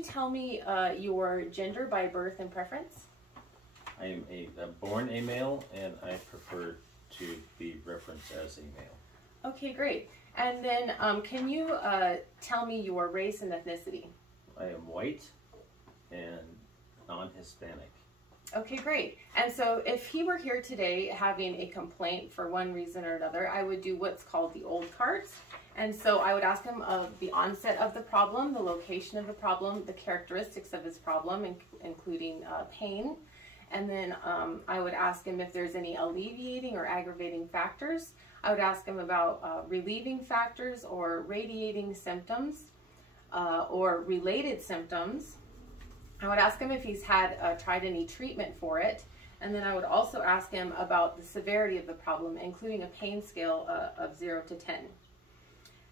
you tell me your gender by birth and preference? I am born a male, and I prefer to be referenced as a male. Okay, great. And then can you tell me your race and ethnicity? I am white and non-Hispanic. Okay, great. And so if he were here today having a complaint for one reason or another, I would do what's called the old cards. And so I would ask him of the onset of the problem, the location of the problem, the characteristics of his problem, including pain. And then I would ask him if there's any alleviating or aggravating factors. I would ask him about relieving factors or radiating symptoms or related symptoms. I would ask him if he's had tried any treatment for it. And then I would also ask him about the severity of the problem, including a pain scale of 0 to 10.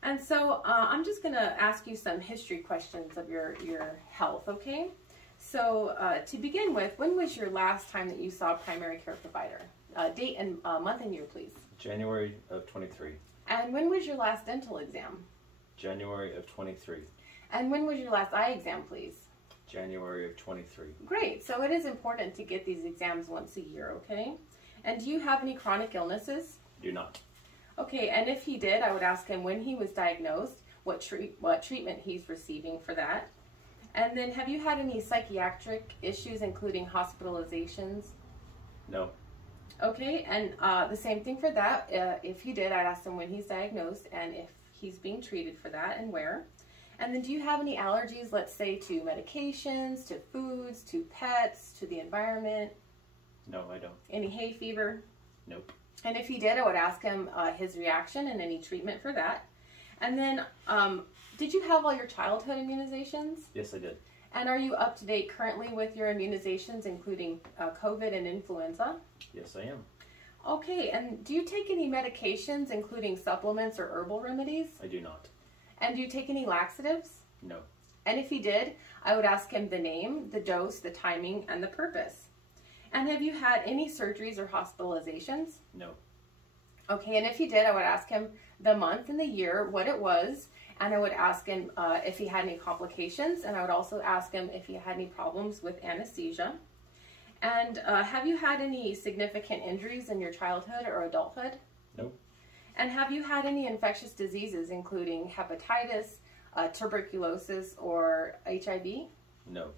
And so I'm just going to ask you some history questions of your health, okay? So to begin with, when was your last time that you saw a primary care provider? Date and month and year, please. January of 23. And when was your last dental exam? January of 23. And when was your last eye exam, please? January of 23. Great. So it is important to get these exams once a year, okay? And do you have any chronic illnesses? Do not. Okay, and if he did, I would ask him when he was diagnosed, what treatment he's receiving for that. And then have you had any psychiatric issues, including hospitalizations? No. Okay, and the same thing for that. If he did, I'd ask him when he's diagnosed and if he's being treated for that and where. And then do you have any allergies, let's say to medications, to foods, to pets, to the environment? No, I don't. Any hay fever? Nope. And if he did, I would ask him his reaction and any treatment for that. And then did you have all your childhood immunizations? Yes, I did. And are you up to date currently with your immunizations, including COVID and influenza? Yes, I am. Okay, and do you take any medications, including supplements or herbal remedies? I do not. And do you take any laxatives? No. And if he did, I would ask him the name, the dose, the timing, and the purpose. And have you had any surgeries or hospitalizations? No. Okay, and if he did, I would ask him the month and the year, what it was, and I would ask him if he had any complications, and I would also ask him if he had any problems with anesthesia. And have you had any significant injuries in your childhood or adulthood? No. And have you had any infectious diseases, including hepatitis, tuberculosis, or HIV? No.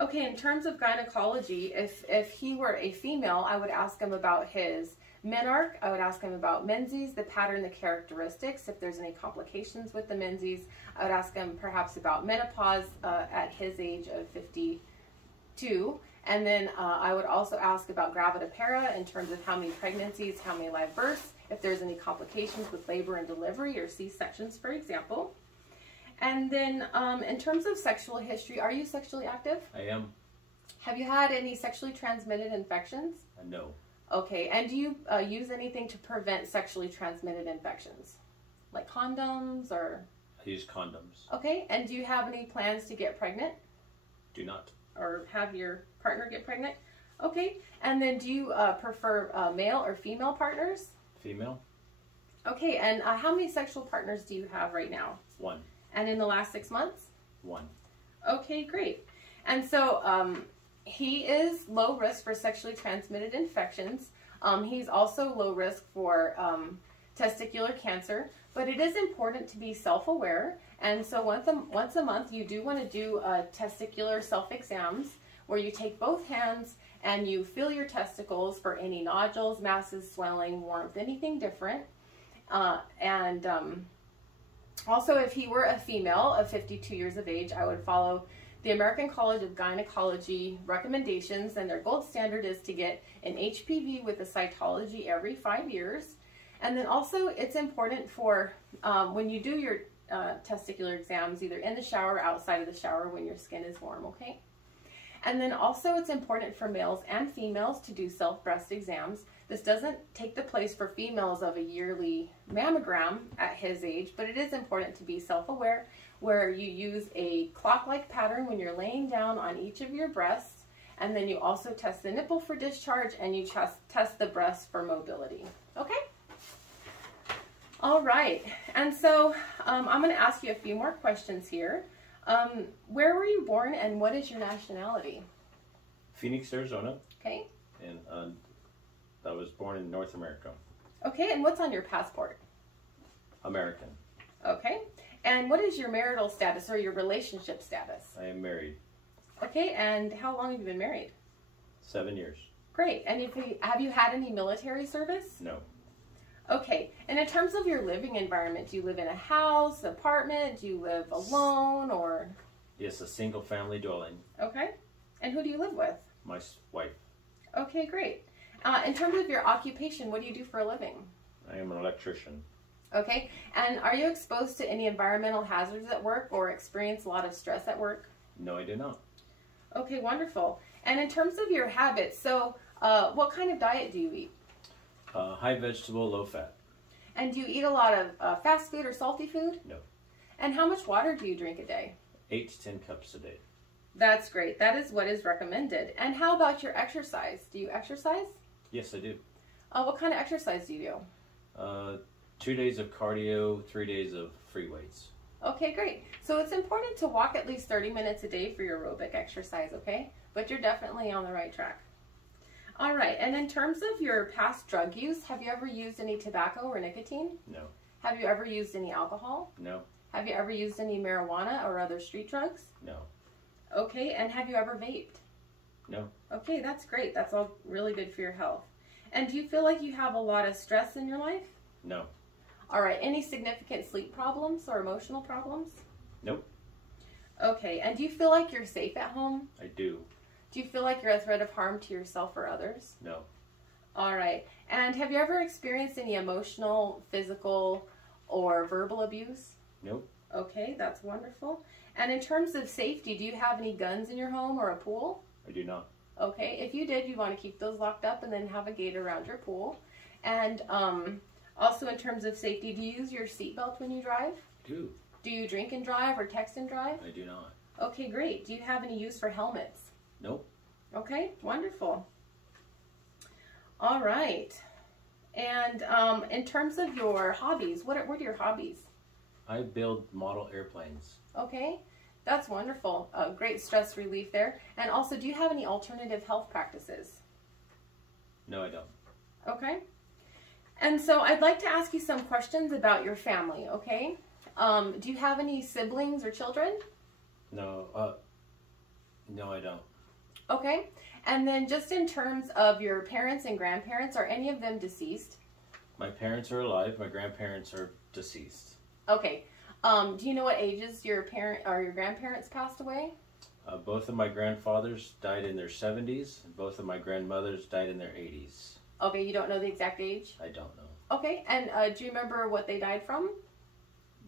Okay, in terms of gynecology, if he were a female, I would ask him about his menarche. I would ask him about menses, the pattern, the characteristics, if there's any complications with the menses. I would ask him perhaps about menopause at his age of 52. And then I would also ask about gravidipera in terms of how many pregnancies, how many live births, if there's any complications with labor and delivery or C-sections, for example. And then in terms of sexual history, are you sexually active? I am. Have you had any sexually transmitted infections? No. Okay, and do you use anything to prevent sexually transmitted infections? Like condoms or? I use condoms. Okay, and do you have any plans to get pregnant? Do not. Or have your partner get pregnant? Okay, and then do you prefer male or female partners? Female. Okay, and how many sexual partners do you have right now? 1. And in the last 6 months? 1. Okay, great. And so he is low risk for sexually transmitted infections. He's also low risk for testicular cancer, but it is important to be self-aware. And so once a month, you do want to do testicular self-exams where you take both hands and you feel your testicles for any nodules, masses, swelling, warmth, anything different. Also, if he were a female of 52 years of age, I would follow the American College of Gynecology recommendations, and their gold standard is to get an HPV with a cytology every 5 years. And then also, it's important for when you do your testicular exams, either in the shower or outside of the shower when your skin is warm, okay? And then also, it's important for males and females to do self-breast exams. This doesn't take the place for females of a yearly mammogram at his age, but it is important to be self-aware, where you use a clock-like pattern when you're laying down on each of your breasts, and then you also test the nipple for discharge, and you test the breast for mobility. Okay? All right, and so I'm going to ask you a few more questions here. Where were you born and what is your nationality? Phoenix, Arizona. Okay. And I was born in North America. Okay, and what's on your passport? American. Okay. And what is your marital status or your relationship status? I am married. Okay, and how long have you been married? 7 years. Great. And have you had any military service? No. Okay. And in terms of your living environment, do you live in a house, apartment? Do you live alone or? Yes, a single family dwelling. Okay. And who do you live with? My wife. Okay, great. In terms of your occupation, what do you do for a living? I am an electrician. Okay. And are you exposed to any environmental hazards at work or experience a lot of stress at work? No, I do not. Okay, wonderful. And in terms of your habits, so what kind of diet do you eat? High vegetable, low fat. And do you eat a lot of fast food or salty food? No. And how much water do you drink a day? 8 to 10 cups a day. That's great. That is what is recommended. And how about your exercise? Do you exercise? Yes, I do. What kind of exercise do you do? 2 days of cardio, 3 days of free weights. Okay, great. So it's important to walk at least 30 minutes a day for your aerobic exercise, okay? But you're definitely on the right track. All right, and in terms of your past drug use, have you ever used any tobacco or nicotine? No. Have you ever used any alcohol? No. Have you ever used any marijuana or other street drugs? No. Okay, and have you ever vaped? No. Okay, that's great. That's all really good for your health. And do you feel like you have a lot of stress in your life? No. All right, any significant sleep problems or emotional problems? Nope. Okay, and do you feel like you're safe at home? I do. Do you feel like you're a threat of harm to yourself or others? No. All right, and have you ever experienced any emotional, physical, or verbal abuse? Nope. Okay, that's wonderful. And in terms of safety, do you have any guns in your home or a pool? I do not. Okay, if you did, you want to keep those locked up and then have a gate around your pool. And also in terms of safety, do you use your seatbelt when you drive? I do. Do you drink and drive or text and drive? I do not. Okay, great. Do you have any use for helmets? Nope. Okay, wonderful. All right. And in terms of your hobbies, what are your hobbies? I build model airplanes. Okay, that's wonderful. Great stress relief there. And also, do you have any alternative health practices? No, I don't. Okay. And so I'd like to ask you some questions about your family, okay? Do you have any siblings or children? No. No, I don't. Okay. And then just in terms of your parents and grandparents, are any of them deceased? My parents are alive. My grandparents are deceased. Okay. Do you know what ages your parent or your grandparents passed away? Both of my grandfathers died in their 70s, and both of my grandmothers died in their 80s. Okay, you don't know the exact age? I don't know. Okay, and do you remember what they died from?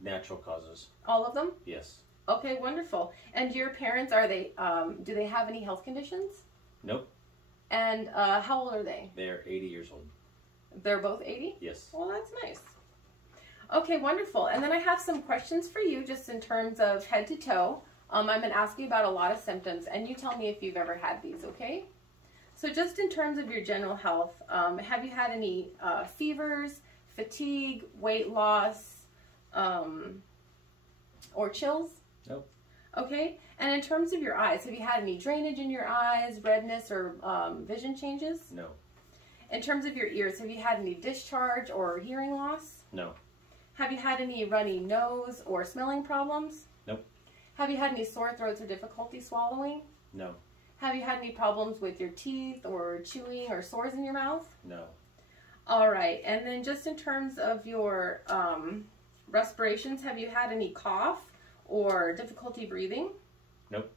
Natural causes. All of them? Yes. Okay, wonderful. And your parents, are they, do they have any health conditions? Nope. And how old are they? They are 80 years old. They're both 80? Yes. Well, that's nice. Okay, wonderful. And then I have some questions for you just in terms of head to toe. I'm going to ask you about a lot of symptoms, and you tell me if you've ever had these, okay? So just in terms of your general health, have you had any fevers, fatigue, weight loss, or chills? Nope. Okay. And in terms of your eyes, have you had any drainage in your eyes, redness, or vision changes? No. In terms of your ears, have you had any discharge or hearing loss? No. Have you had any runny nose or smelling problems? Nope. Have you had any sore throats or difficulty swallowing? No. Have you had any problems with your teeth or chewing or sores in your mouth? No. All right. And then just in terms of your respirations, have you had any cough or difficulty breathing? Nope.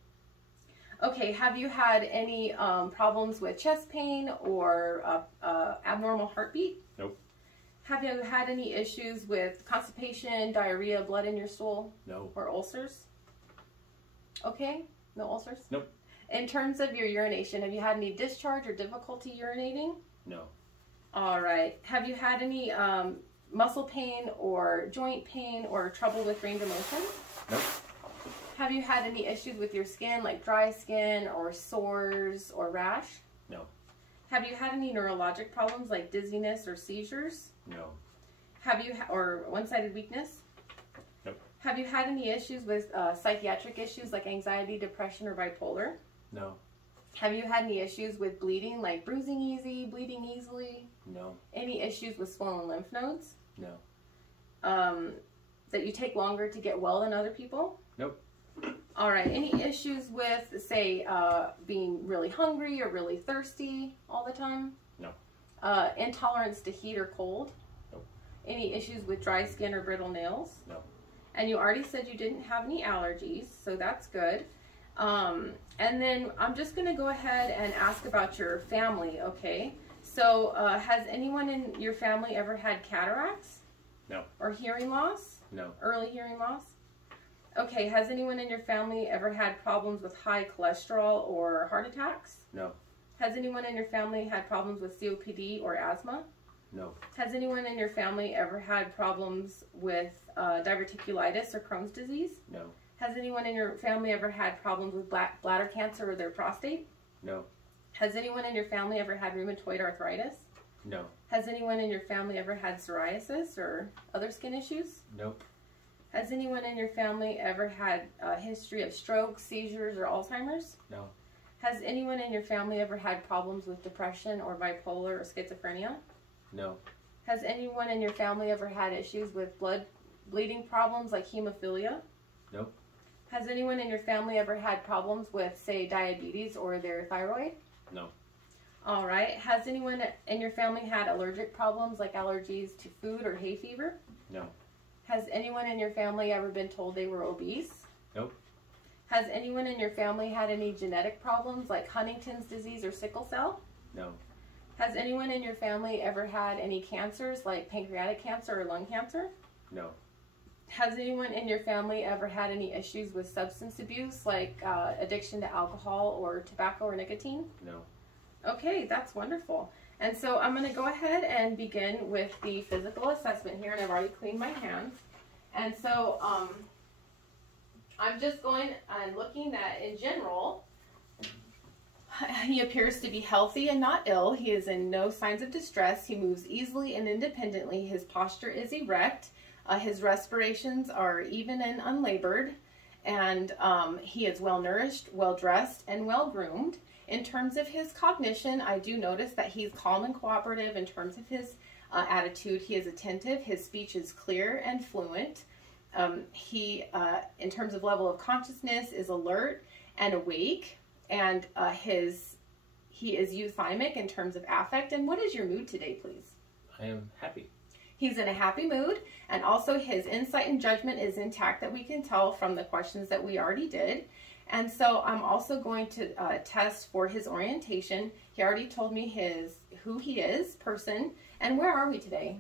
Okay. Have you had any problems with chest pain or abnormal heartbeat? Nope. Have you had any issues with constipation, diarrhea, blood in your stool? No. Or ulcers? Okay. No ulcers? Nope. In terms of your urination, have you had any discharge or difficulty urinating? No. All right. Have you had any muscle pain or joint pain or trouble with range of motion? Nope. Have you had any issues with your skin, like dry skin or sores or rash? No. Have you had any neurologic problems like dizziness or seizures? No. Have you or one-sided weakness? Nope. Have you had any issues with psychiatric issues like anxiety, depression, or bipolar? No. Have you had any issues with bleeding, like bruising easy, bleeding easily? No. Any issues with swollen lymph nodes? No. That you take longer to get well than other people? Nope. All right. Any issues with, say, being really hungry or really thirsty all the time? No. Intolerance to heat or cold? Nope. Any issues with dry skin or brittle nails? No. And you already said you didn't have any allergies, so that's good. And then I'm just going to go ahead and ask about your family, okay? So has anyone in your family ever had cataracts? No. Or hearing loss? No. Early hearing loss? Okay, has anyone in your family ever had problems with high cholesterol or heart attacks? No. Has anyone in your family had problems with COPD or asthma? No. Has anyone in your family ever had problems with diverticulitis or Crohn's disease? No. Has anyone in your family ever had problems with bladder cancer or their prostate? No. Has anyone in your family ever had rheumatoid arthritis? No. Has anyone in your family ever had psoriasis or other skin issues? Nope. Has anyone in your family ever had a history of stroke, seizures, or Alzheimer's? No. Has anyone in your family ever had problems with depression or bipolar or schizophrenia? No. Has anyone in your family ever had issues with bleeding problems like hemophilia? Nope. Has anyone in your family ever had problems with, say, diabetes or their thyroid? No. All right. Has anyone in your family had allergic problems like allergies to food or hay fever? No. Has anyone in your family ever been told they were obese? Nope. Has anyone in your family had any genetic problems like Huntington's disease or sickle cell? No. Has anyone in your family ever had any cancers like pancreatic cancer or lung cancer? No. Has anyone in your family ever had any issues with substance abuse like addiction to alcohol or tobacco or nicotine? No. Okay, that's wonderful. And so I'm going to go ahead and begin with the physical assessment here, and I've already cleaned my hands. And so I'm just going and looking at, in general, he appears to be healthy and not ill. He is in no signs of distress. He moves easily and independently. His posture is erect. His respirations are even and unlabored. And he is well nourished, well dressed, and well groomed. In terms of his cognition, I do notice that he's calm and cooperative. In terms of his attitude, he is attentive. His speech is clear and fluent. In terms of level of consciousness, is alert and awake. And he is euthymic in terms of affect. And what is your mood today, please? I am happy. He's in a happy mood. And also his insight and judgment is intact, that we can tell from the questions that we already did. And so I'm also going to test for his orientation. He already told me who he is, person. And where are we today?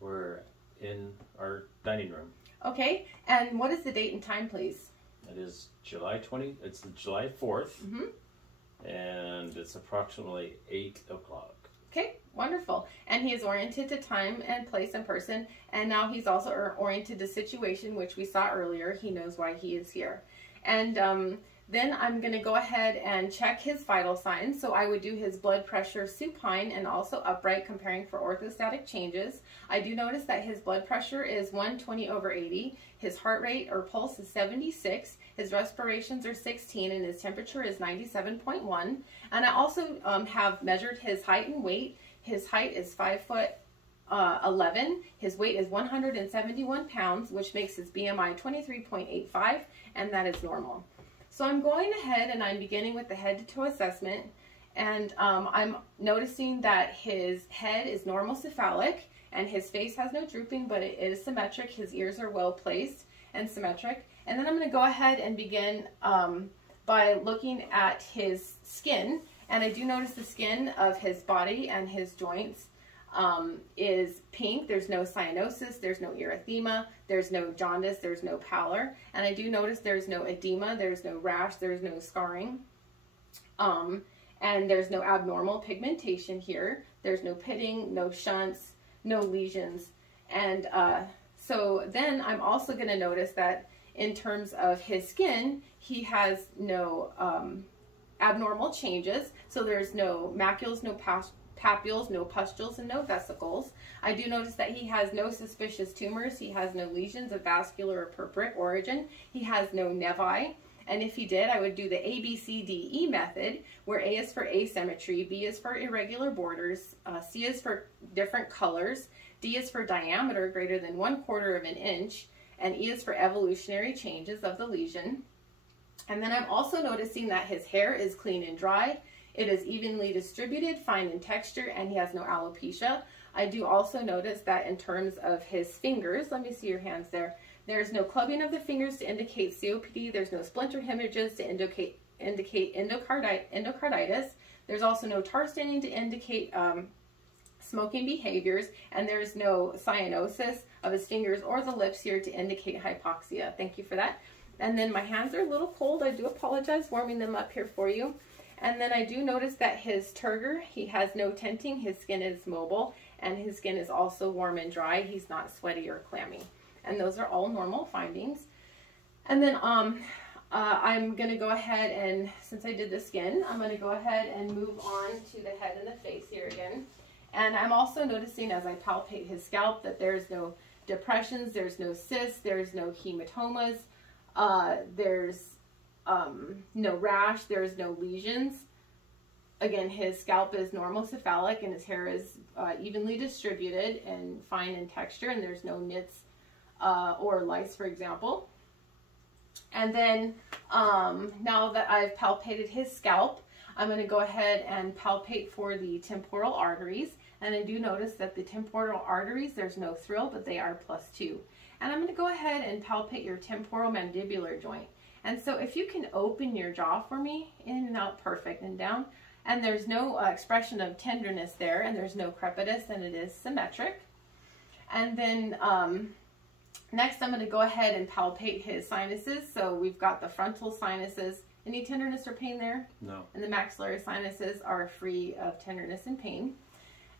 We're in our dining room. Okay. And what is the date and time, please? It is July 20. It's July 4th. Mm-hmm. And it's approximately 8 o'clock. Okay, wonderful. And he is oriented to time and place and person. And now he's also oriented to situation, which we saw earlier. He knows why he is here. And then I'm going to go ahead and check his vital signs. So I would do his blood pressure supine and also upright, comparing for orthostatic changes. I do notice that his blood pressure is 120/80. His heart rate or pulse is 76. His respirations are 16, and his temperature is 97.1. And I also have measured his height and weight. His height is 5'11". His weight is 171 pounds, which makes his BMI 23.85, and that is normal. So I'm going ahead and I'm beginning with the head-to-toe assessment, and I'm noticing that his head is normal cephalic, and his face has no drooping, but it is symmetric. His ears are well placed and symmetric. And then I'm going to go ahead and begin by looking at his skin, and I do notice the skin of his body and his joints is pink. There's no cyanosis, there's no erythema, there's no jaundice, there's no pallor, and I do notice there's no edema, there's no rash, there's no scarring, and there's no abnormal pigmentation here. There's no pitting, no shunts, no lesions. And so then I'm also going to notice that in terms of his skin, he has no abnormal changes. So there's no macules, no papules, no pustules, and no vesicles. I do notice that he has no suspicious tumors. He has no lesions of vascular or purpuric origin. He has no nevi. And if he did, I would do the ABCDE method, where A is for asymmetry, B is for irregular borders, C is for different colors, D is for diameter greater than 1/4 of an inch, and E is for evolutionary changes of the lesion. And then I'm also noticing that his hair is clean and dry. It is evenly distributed, fine in texture, and he has no alopecia. I do also notice that in terms of his fingers, let me see your hands there. There's no clubbing of the fingers to indicate COPD. There's no splinter hemorrhages to indicate endocarditis. There's also no tar staining to indicate smoking behaviors, and there's no cyanosis of his fingers or the lips here to indicate hypoxia. Thank you for that. And then my hands are a little cold. I do apologize warming them up here for you. And then I do notice that his turgor, he has no tenting. His skin is mobile, and his skin is also warm and dry. He's not sweaty or clammy. And those are all normal findings. And then I'm going to go ahead and, since I did the skin, I'm going to go ahead and move on to the head and the face here again. And I'm also noticing as I palpate his scalp that there's no depressions, there's no cysts, there's no hematomas, there's no rash, there's no lesions. Again, his scalp is normocephalic and his hair is evenly distributed and fine in texture, and there's no nits or lice, for example. And then now that I've palpated his scalp, I'm going to go ahead and palpate for the temporal arteries. And I do notice that the temporal arteries, there's no thrill, but they are +2. And I'm going to go ahead and palpate your temporal mandibular joint. And so if you can open your jaw for me, in and out, perfect, and down. And there's no expression of tenderness there, and there's no crepitus, and it is symmetric. And then next I'm going to go ahead and palpate his sinuses. So we've got the frontal sinuses. Any tenderness or pain there? No. And the maxillary sinuses are free of tenderness and pain.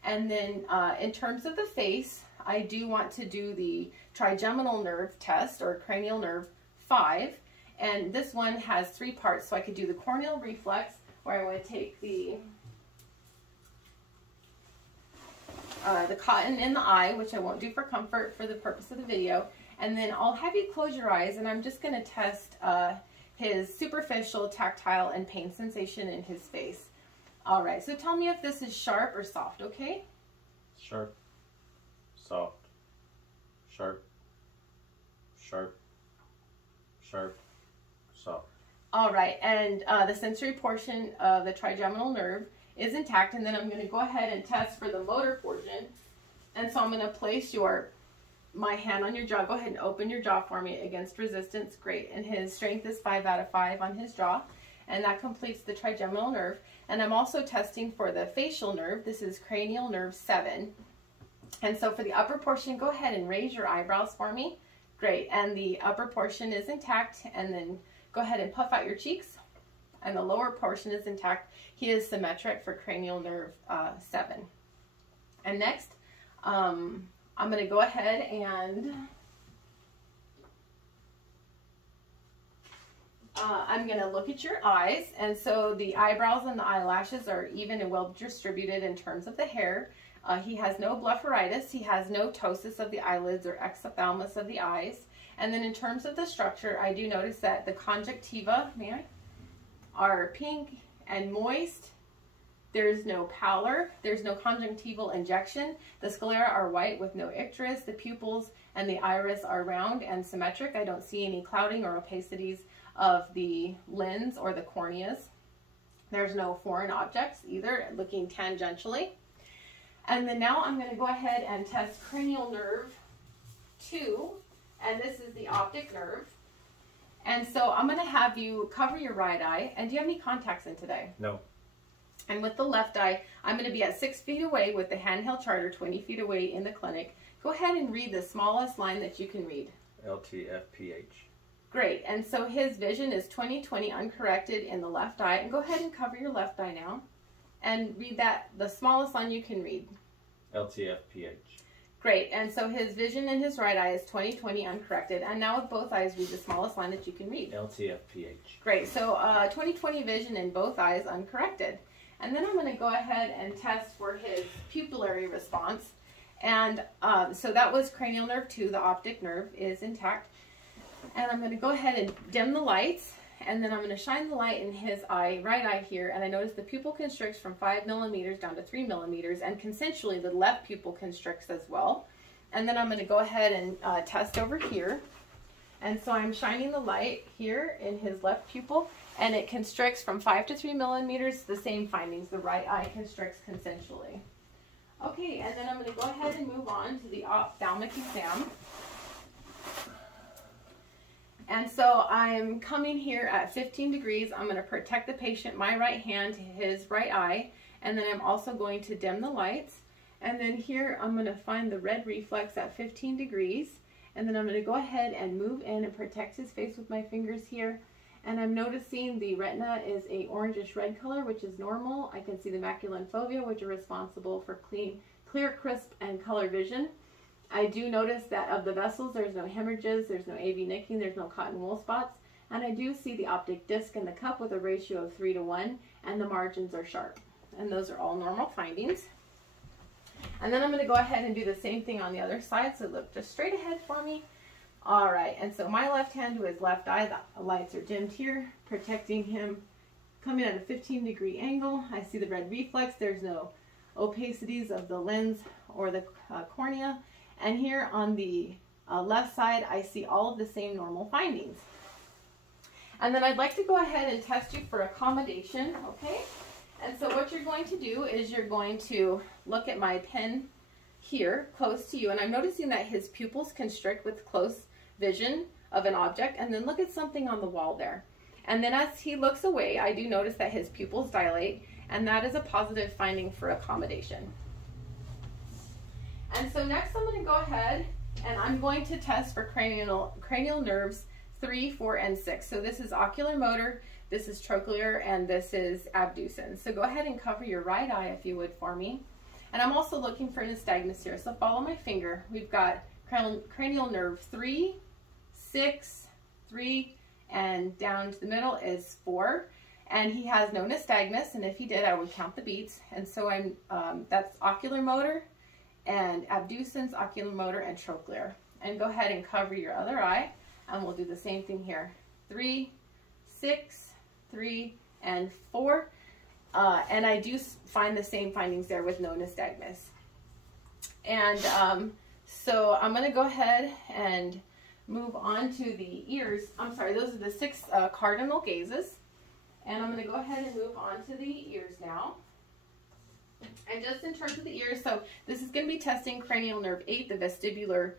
And then in terms of the face, I do want to do the trigeminal nerve test, or cranial nerve 5. And this one has 3 parts. So I could do the corneal reflex, where I would take the cotton in the eye, which I won't do for comfort for the purpose of the video. And then I'll have you close your eyes, and I'm just going to test his superficial, tactile, and pain sensation in his face. All right, so tell me if this is sharp or soft, okay? Sharp, soft, sharp, sharp, sharp, soft. All right, and the sensory portion of the trigeminal nerve is intact, and then I'm going to go ahead and test for the motor portion. And so I'm going to place my hand on your jaw. Go ahead and open your jaw for me against resistance. Great. And his strength is 5 out of 5 on his jaw. And that completes the trigeminal nerve. And I'm also testing for the facial nerve. This is cranial nerve 7. And so for the upper portion, go ahead and raise your eyebrows for me. Great. And the upper portion is intact. And then go ahead and puff out your cheeks. And the lower portion is intact. He is symmetric for cranial nerve 7. And next, I'm going to go ahead and I'm going to look at your eyes. And so the eyebrows and the eyelashes are even and well distributed in terms of the hair. He has no blepharitis. He has no ptosis of the eyelids or exophthalmos of the eyes. And then in terms of the structure, I do notice that the conjunctiva, are pink and moist. There's no pallor. There's no conjunctival injection. The sclera are white with no icterus. The pupils and the iris are round and symmetric. I don't see any clouding or opacities of the lens or the corneas. There's no foreign objects either, looking tangentially. And then now I'm going to go ahead and test cranial nerve 2, and this is the optic nerve. And so I'm going to have you cover your right eye. And do you have any contacts in today? No. And with the left eye, I'm going to be at 6 feet away with the handheld charter, 20 feet away in the clinic. Go ahead and read the smallest line that you can read. LTFPH. Great. And so his vision is 20/20 uncorrected in the left eye. And go ahead and cover your left eye now. And read that, the smallest line you can read. LTFPH. Great. And so his vision in his right eye is 20/20 uncorrected. And now with both eyes, read the smallest line that you can read. LTFPH. Great. So 20/20 vision in both eyes uncorrected. And then I'm going to go ahead and test for his pupillary response. And so that was cranial nerve 2, the optic nerve is intact. And I'm going to go ahead and dim the lights, and then I'm going to shine the light in his eye, right eye here, and I notice the pupil constricts from 5 millimeters down to 3 millimeters, and consensually the left pupil constricts as well. And then I'm going to go ahead and test over here. And so I'm shining the light here in his left pupil, and it constricts from 5 to 3 millimeters, the same findings. The right eye constricts consensually. Okay, and then I'm going to go ahead and move on to the ophthalmic exam. And so I'm coming here at 15 degrees. I'm going to protect the patient, my right hand to his right eye, and then I'm also going to dim the lights. And then here I'm going to find the red reflex at 15 degrees. And then I'm going to go ahead and move in and protect his face with my fingers here. And I'm noticing the retina is a orangish red color, which is normal. I can see the macula and fovea, which are responsible for clear, crisp, and color vision. I do notice that of the vessels, there's no hemorrhages, there's no AV nicking, there's no cotton wool spots. And I do see the optic disc in the cup with a ratio of 3 to 1, and the margins are sharp. And those are all normal findings. And then I'm going to go ahead and do the same thing on the other side, so look just straight ahead for me. All right, and so my left hand to his left eye, the lights are dimmed here, protecting him, coming at a 15-degree angle. I see the red reflex. There's no opacities of the lens or the cornea. And here on the left side, I see all of the same normal findings. And then I'd like to go ahead and test you for accommodation, okay? And so what you're going to do is you're going to look at my pen here, close to you, and I'm noticing that his pupils constrict with close vision of an object, and then look at something on the wall there. And then as he looks away, I do notice that his pupils dilate, and that is a positive finding for accommodation. And so next I'm going to go ahead and I'm going to test for cranial nerves 3, 4, and 6. So this is ocular motor, this is trochlear, and this is abducens. So go ahead and cover your right eye if you would for me. And I'm also looking for nystagmus here, so follow my finger. We've got cranial nerve 3, 6, 3, and down to the middle is 4. And he has no nystagmus, and if he did, I would count the beats. And so that's ocular motor, and abducens, ocular motor, and trochlear. And go ahead and cover your other eye, and we'll do the same thing here. 3, 6, 3, and 4. And I do find the same findings there with no nystagmus. And so I'm going to go ahead and move on to the ears. I'm sorry, those are the 6 cardinal gazes. And I'm going to go ahead and move on to the ears now. And just in terms of the ears, so this is going to be testing cranial nerve 8, the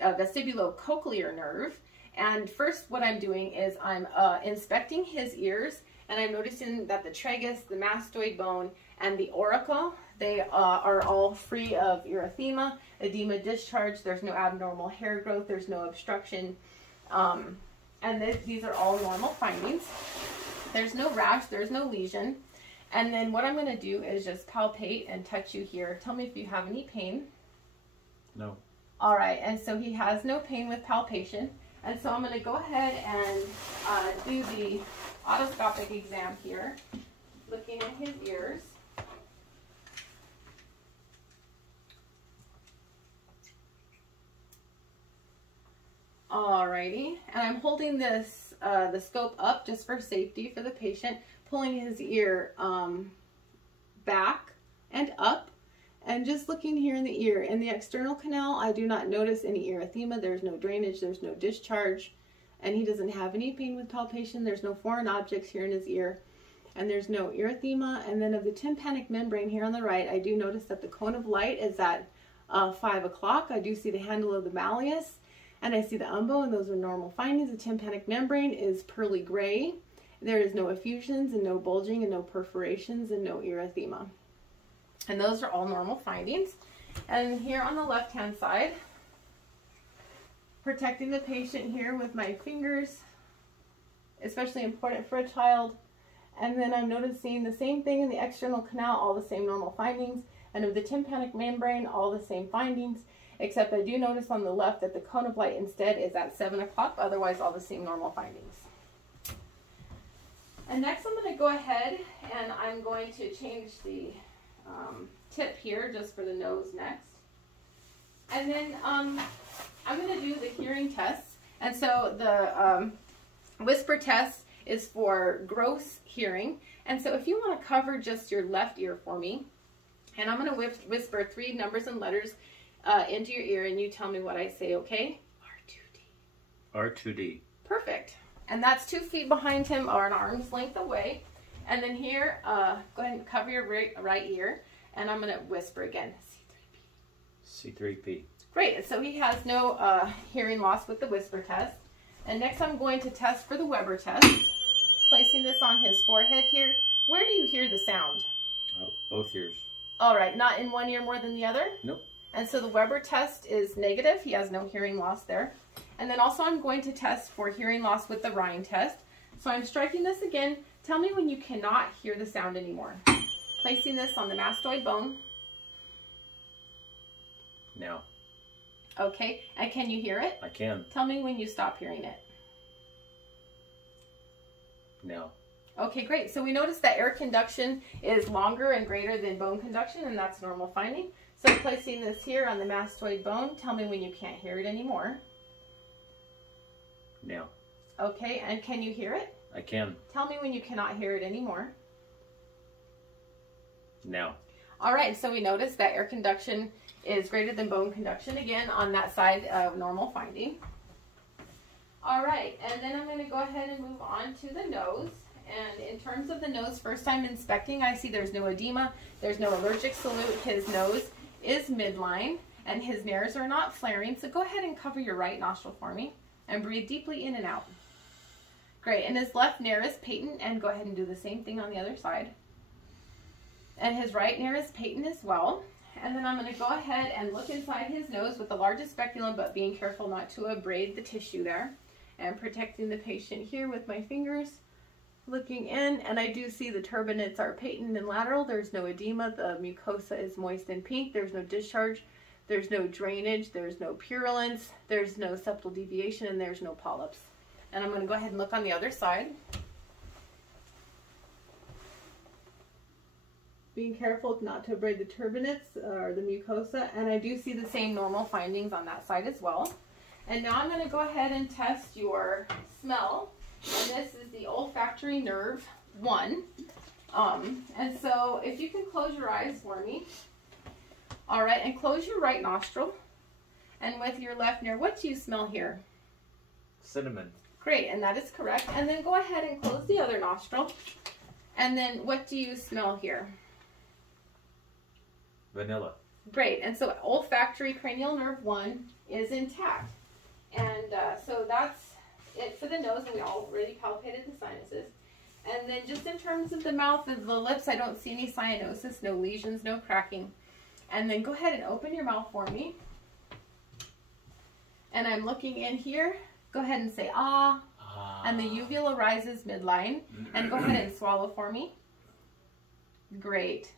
vestibulocochlear nerve. And first what I'm doing is I'm inspecting his ears, and I'm noticing that the tragus, the mastoid bone, and the auricle, they are all free of erythema, edema, discharge. There's no abnormal hair growth. There's no obstruction. And these are all normal findings. There's no rash. There's no lesion. And then what I'm going to do is just palpate and touch you here. Tell me if you have any pain. No. All right. And so he has no pain with palpation. And so I'm going to go ahead and do the otoscopic exam here, looking at his ears. Alrighty, and I'm holding this the scope up just for safety for the patient, pulling his ear back and up, and just looking here in the ear. In the external canal, I do not notice any erythema. There's no drainage, there's no discharge, and he doesn't have any pain with palpation. There's no foreign objects here in his ear, and there's no erythema. And then of the tympanic membrane here on the right, I do notice that the cone of light is at 5 o'clock. I do see the handle of the malleus, and I see the umbo, and those are normal findings. The tympanic membrane is pearly gray. There is no effusions and no bulging and no perforations and no erythema. And those are all normal findings. And here on the left-hand side, protecting the patient here with my fingers, especially important for a child. And then I'm noticing the same thing in the external canal, all the same normal findings. And of the tympanic membrane, all the same findings, except I do notice on the left that the cone of light instead is at 7 o'clock, otherwise all the same normal findings. And next I'm going to go ahead and I'm going to change the tip here just for the nose next. And then I'm going to do the hearing tests. And so the whisper test is for gross hearing. And so if you want to cover just your left ear for me, and I'm going to whisper 3 numbers and letters into your ear, and you tell me what I say, okay? R2D. R2D. Perfect. And that's 2 feet behind him or an arm's length away. And then here, go ahead and cover your right ear, and I'm going to whisper again, C3P. C3P. Great. So he has no hearing loss with the whisper test. And next I'm going to test for the Weber test. Placing this on his forehead here. Where do you hear the sound? Both ears. All right. Not in one ear more than the other? Nope. And so the Weber test is negative. He has no hearing loss there. And then also I'm going to test for hearing loss with the Rhine test. So I'm striking this again. Tell me when you cannot hear the sound anymore. Placing this on the mastoid bone. Now. Okay. And can you hear it? I can. Tell me when you stop hearing it. Now. Okay, great. So we noticed that air conduction is longer and greater than bone conduction, and that's normal finding. So placing this here on the mastoid bone, tell me when you can't hear it anymore. Now. Okay, and can you hear it? I can. Tell me when you cannot hear it anymore. Now. All right, so we noticed that air conduction is greater than bone conduction, again, on that side of normal finding. All right, and then I'm going to go ahead and move on to the nose. And in terms of the nose, first time inspecting, I see there's no edema, there's no allergic salute. His nose is midline, and his nares are not flaring. So go ahead and cover your right nostril for me, and breathe deeply in and out. Great, and his left nare is patent, and go ahead and do the same thing on the other side. And his right nare is patent as well. And then I'm going to go ahead and look inside his nose with the largest speculum, but being careful not to abrade the tissue there. And protecting the patient here with my fingers. Looking in, and I do see the turbinates are patent and lateral. There's no edema. The mucosa is moist and pink. There's no discharge. There's no drainage. There's no purulence. There's no septal deviation, and there's no polyps. And I'm going to go ahead and look on the other side. Being careful not to abrade the turbinates or the mucosa. And I do see the same normal findings on that side as well. And now I'm going to go ahead and test your smell. And this is the olfactory nerve 1. And so if you can close your eyes for me. All right, and close your right nostril. And with your left nare, what do you smell here? Cinnamon. Great, and that is correct. And then go ahead and close the other nostril. And then what do you smell here? Vanilla. Great, and so olfactory cranial nerve 1 is intact. And so that's it for the nose, and we already palpated the sinuses. And then just in terms of the mouth and the lips, I don't see any cyanosis, no lesions, no cracking. And then go ahead and open your mouth for me. And I'm looking in here. Go ahead and say ah. And the uvula rises midline. And go ahead and swallow for me. Great.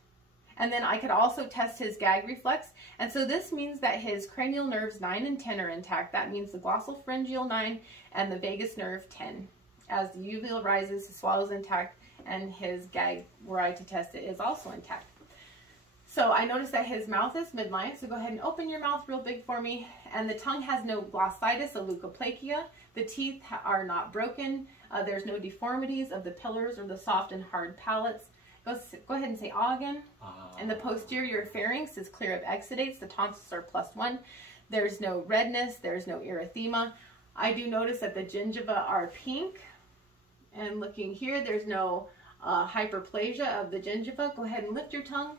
And then I could also test his gag reflex. And so this means that his cranial nerves 9 and 10 are intact. That means the glossal pharyngeal 9 and the vagus nerve 10. As the uvula rises, his swallow is intact, and his gag, were I to test it, is also intact. So I noticed that his mouth is midline, so go ahead and open your mouth real big for me. And the tongue has no glossitis or leukoplakia. The teeth are not broken. There's no deformities of the pillars or the soft and hard palates. Go ahead and say ah again. And the posterior pharynx is clear of exudates. The tonsils are +1. There's no redness. There's no erythema. I do notice that the gingiva are pink. And looking here, there's no hyperplasia of the gingiva. Go ahead and lift your tongue.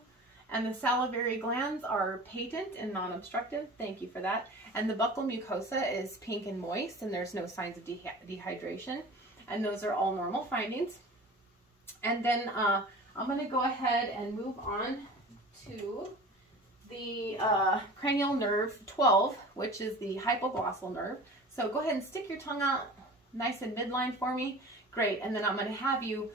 And the salivary glands are patent and non-obstructive. Thank you for that. And the buccal mucosa is pink and moist, and there's no signs of dehydration. And those are all normal findings. And then I'm going to go ahead and move on to the cranial nerve 12, which is the hypoglossal nerve. So go ahead and stick your tongue out nice and midline for me. Great. And then I'm going to have you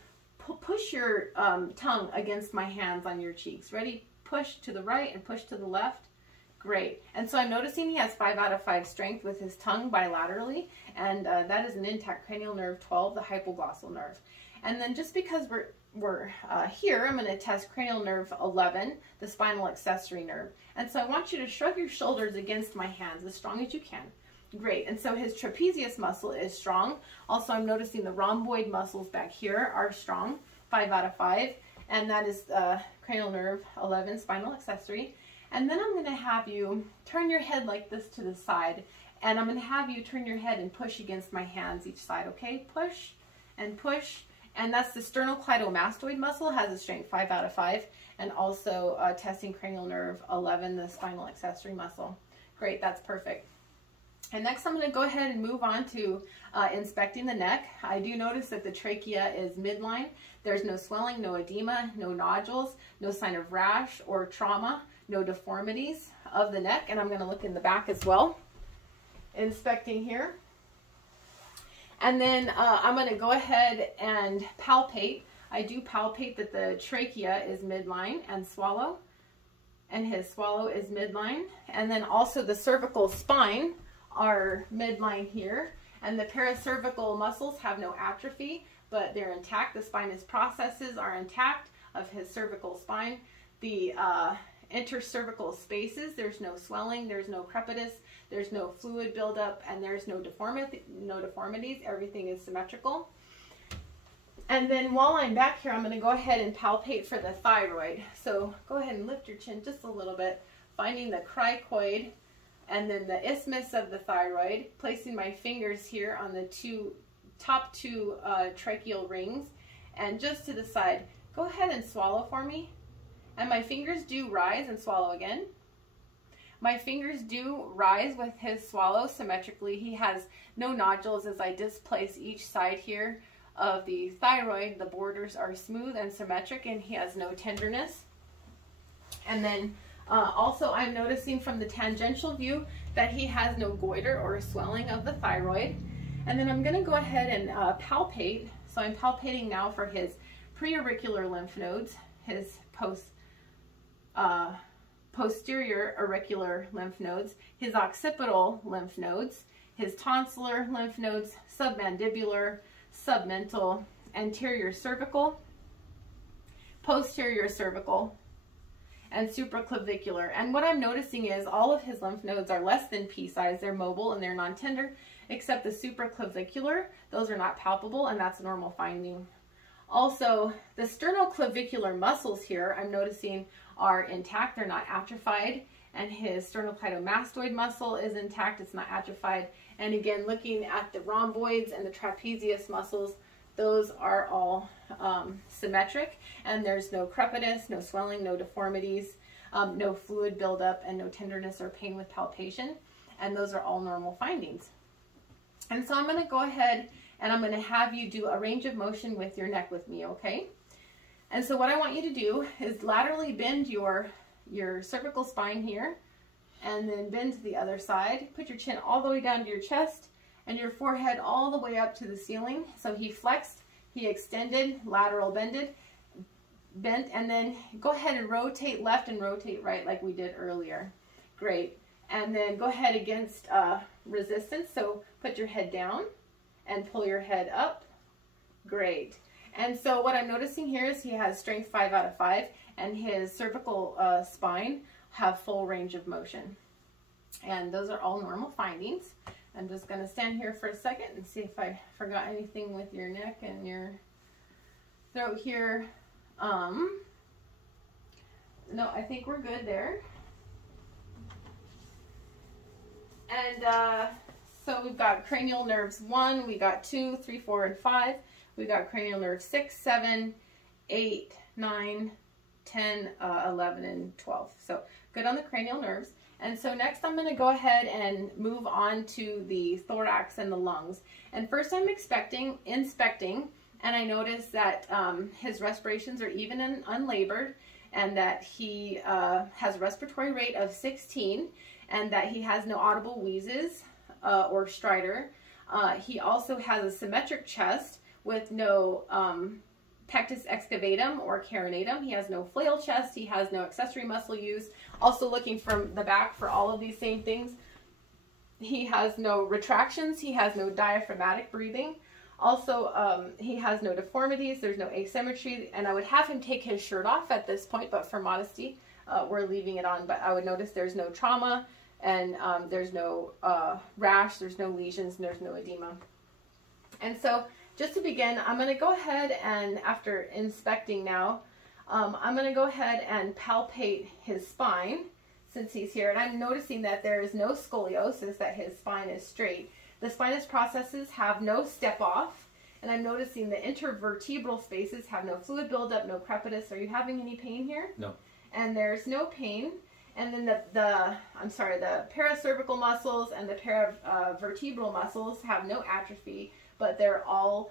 push your tongue against my hands on your cheeks. Ready? Push to the right and push to the left. Great. And so I'm noticing he has 5 out of 5 strength with his tongue bilaterally, and that is an intact cranial nerve 12, the hypoglossal nerve. And then just because we're here, I'm going to test cranial nerve 11, the spinal accessory nerve. And so I want you to shrug your shoulders against my hands as strong as you can. Great. And so his trapezius muscle is strong. Also, I'm noticing the rhomboid muscles back here are strong, 5 out of 5. And that is cranial nerve 11, spinal accessory. And then I'm going to have you turn your head like this to the side. And I'm going to have you turn your head and push against my hands each side, okay? Push and push. And that's the sternocleidomastoid muscle, has a strength 5 out of 5. And also testing cranial nerve 11, the spinal accessory muscle. Great, that's perfect. And next I'm going to go ahead and move on to inspecting the neck. I do notice that the trachea is midline. There's no swelling, no edema, no nodules, no sign of rash or trauma, no deformities of the neck. And I'm going to look in the back as well, inspecting here. And then I'm going to go ahead and palpate. I do palpate that the trachea is midline and swallow. And his swallow is midline. And then also the cervical spine are midline here. And the paracervical muscles have no atrophy, but they're intact. The spinous processes are intact of his cervical spine. The intercervical spaces, there's no swelling, there's no crepitus, there's no fluid buildup, and there's no deformities. Everything is symmetrical. And then while I'm back here, I'm going to go ahead and palpate for the thyroid. So go ahead and lift your chin just a little bit, finding the cricoid and then the isthmus of the thyroid, placing my fingers here on the top two tracheal rings, and just to the side. Go ahead and swallow for me. And my fingers do rise and swallow again. My fingers do rise with his swallow symmetrically. He has no nodules as I displace each side here of the thyroid. The borders are smooth and symmetric, and he has no tenderness. And then also I'm noticing from the tangential view that he has no goiter or swelling of the thyroid. And then I'm going to go ahead and palpate. So I'm palpating now for his preauricular lymph nodes, his posterior auricular lymph nodes, his occipital lymph nodes, his tonsillar lymph nodes, submandibular, submental, anterior cervical, posterior cervical, and supraclavicular. And what I'm noticing is all of his lymph nodes are less than pea size. They're mobile and they're non-tender, except the supraclavicular. Those are not palpable, and that's a normal finding. Also, the sternoclavicular muscles here, I'm noticing, are intact. They're not atrophied. And his sternocleidomastoid muscle is intact. It's not atrophied. And again, looking at the rhomboids and the trapezius muscles, those are all symmetric. And there's no crepitus, no swelling, no deformities, no fluid buildup, and no tenderness or pain with palpation. And those are all normal findings. And so I'm going to go ahead and I'm going to have you do a range of motion with your neck with me, okay? And so what I want you to do is laterally bend your cervical spine here, and then bend to the other side. Put your chin all the way down to your chest, and your forehead all the way up to the ceiling. So he flexed, he extended, lateral bent, and then go ahead and rotate left and rotate right like we did earlier. Great. And then go ahead against resistance. So put your head down and pull your head up. Great. And so what I'm noticing here is he has strength 5 out of 5, and his cervical spine have full range of motion. And those are all normal findings. I'm just going to stand here for a second and see if I forgot anything with your neck and your throat here. No, I think we're good there. And so we've got cranial nerves 1, we got 2, 3, 4, and 5. We got cranial nerves 6, 7, 8, 9, 10, 11, and 12. So good on the cranial nerves. And so next I'm going to go ahead and move on to the thorax and the lungs. And first I'm inspecting, and I notice that his respirations are even and unlabored, and that he has a respiratory rate of 16, and that he has no audible wheezes or stridor. He also has a symmetric chest with no pectus excavatum or carinatum. He has no flail chest. He has no accessory muscle use. Also looking from the back for all of these same things. He has no retractions. He has no diaphragmatic breathing. Also, he has no deformities, there's no asymmetry, and I would have him take his shirt off at this point, but for modesty, we're leaving it on. But I would notice there's no trauma, and there's no rash, there's no lesions, and there's no edema. And so, just to begin, I'm going to go ahead and, after inspecting now, I'm going to go ahead and palpate his spine since he's here. And I'm noticing that there is no scoliosis, that his spine is straight. The spinous processes have no step off, and I'm noticing the intervertebral spaces have no fluid buildup, no crepitus. Are you having any pain here? No. And there's no pain. And then the paracervical muscles and the paravertebral muscles have no atrophy, but they're all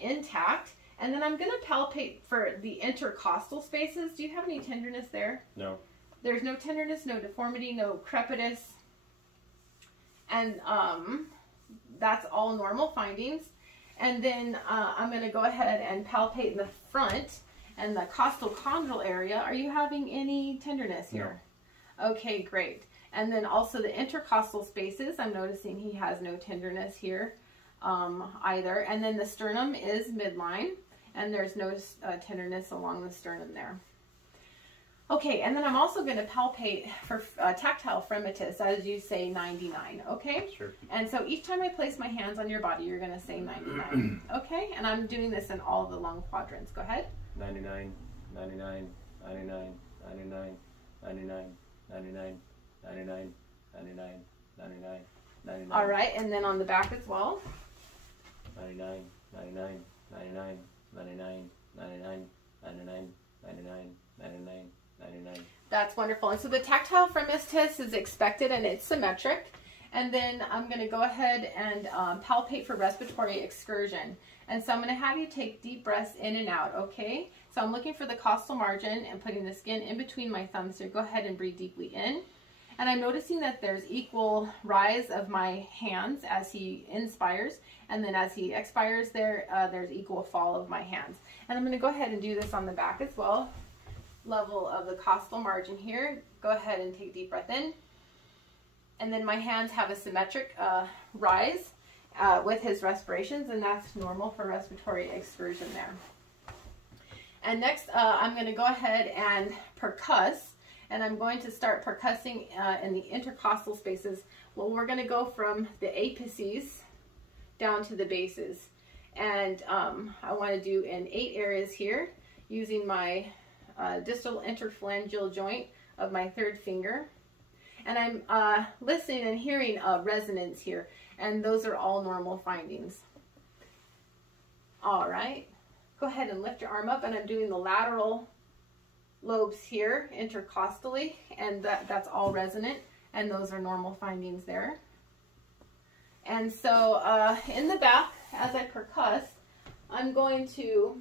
intact. And then I'm going to palpate for the intercostal spaces. Do you have any tenderness there? No. There's no tenderness, no deformity, no crepitus. And that's all normal findings. And then I'm going to go ahead and palpate in the front and the costochondral area. Are you having any tenderness here? No. Okay, great. And then also the intercostal spaces. I'm noticing he has no tenderness here either. And then the sternum is midline, and there's no tenderness along the sternum there. Okay, and then I'm also going to palpate for tactile fremitus, as you say 99, okay? Sure. And so each time I place my hands on your body, you're going to say 99, okay? And I'm doing this in all the lung quadrants. Go ahead. 99, 99, 99, 99, 99, 99, 99, 99, 99, 99. All right, and then on the back as well. 99, 99, 99, 99, 99, 99, 99, 99. 99. That's wonderful. And so the tactile fremitus is expected and it's symmetric. And then I'm going to go ahead and palpate for respiratory excursion. And so I'm going to have you take deep breaths in and out, okay? So I'm looking for the costal margin and putting the skin in between my thumbs. So go ahead and breathe deeply in. And I'm noticing that there's equal rise of my hands as he inspires. And then as he expires there's equal fall of my hands. And I'm going to go ahead and do this on the back as well. Level of the costal margin here. Go ahead and take a deep breath in. And then my hands have a symmetric rise with his respirations, and that's normal for respiratory excursion there. And next, I'm going to go ahead and percuss, and I'm going to start percussing in the intercostal spaces. Well, we're going to go from the apices down to the bases. And I want to do in 8 areas here using my distal interphalangeal joint of my 3rd finger. And I'm listening and hearing resonance here, and those are all normal findings. All right, go ahead and lift your arm up, and I'm doing the lateral lobes here intercostally, and that's all resonant, and those are normal findings there. And so in the back, as I percuss, I'm going to,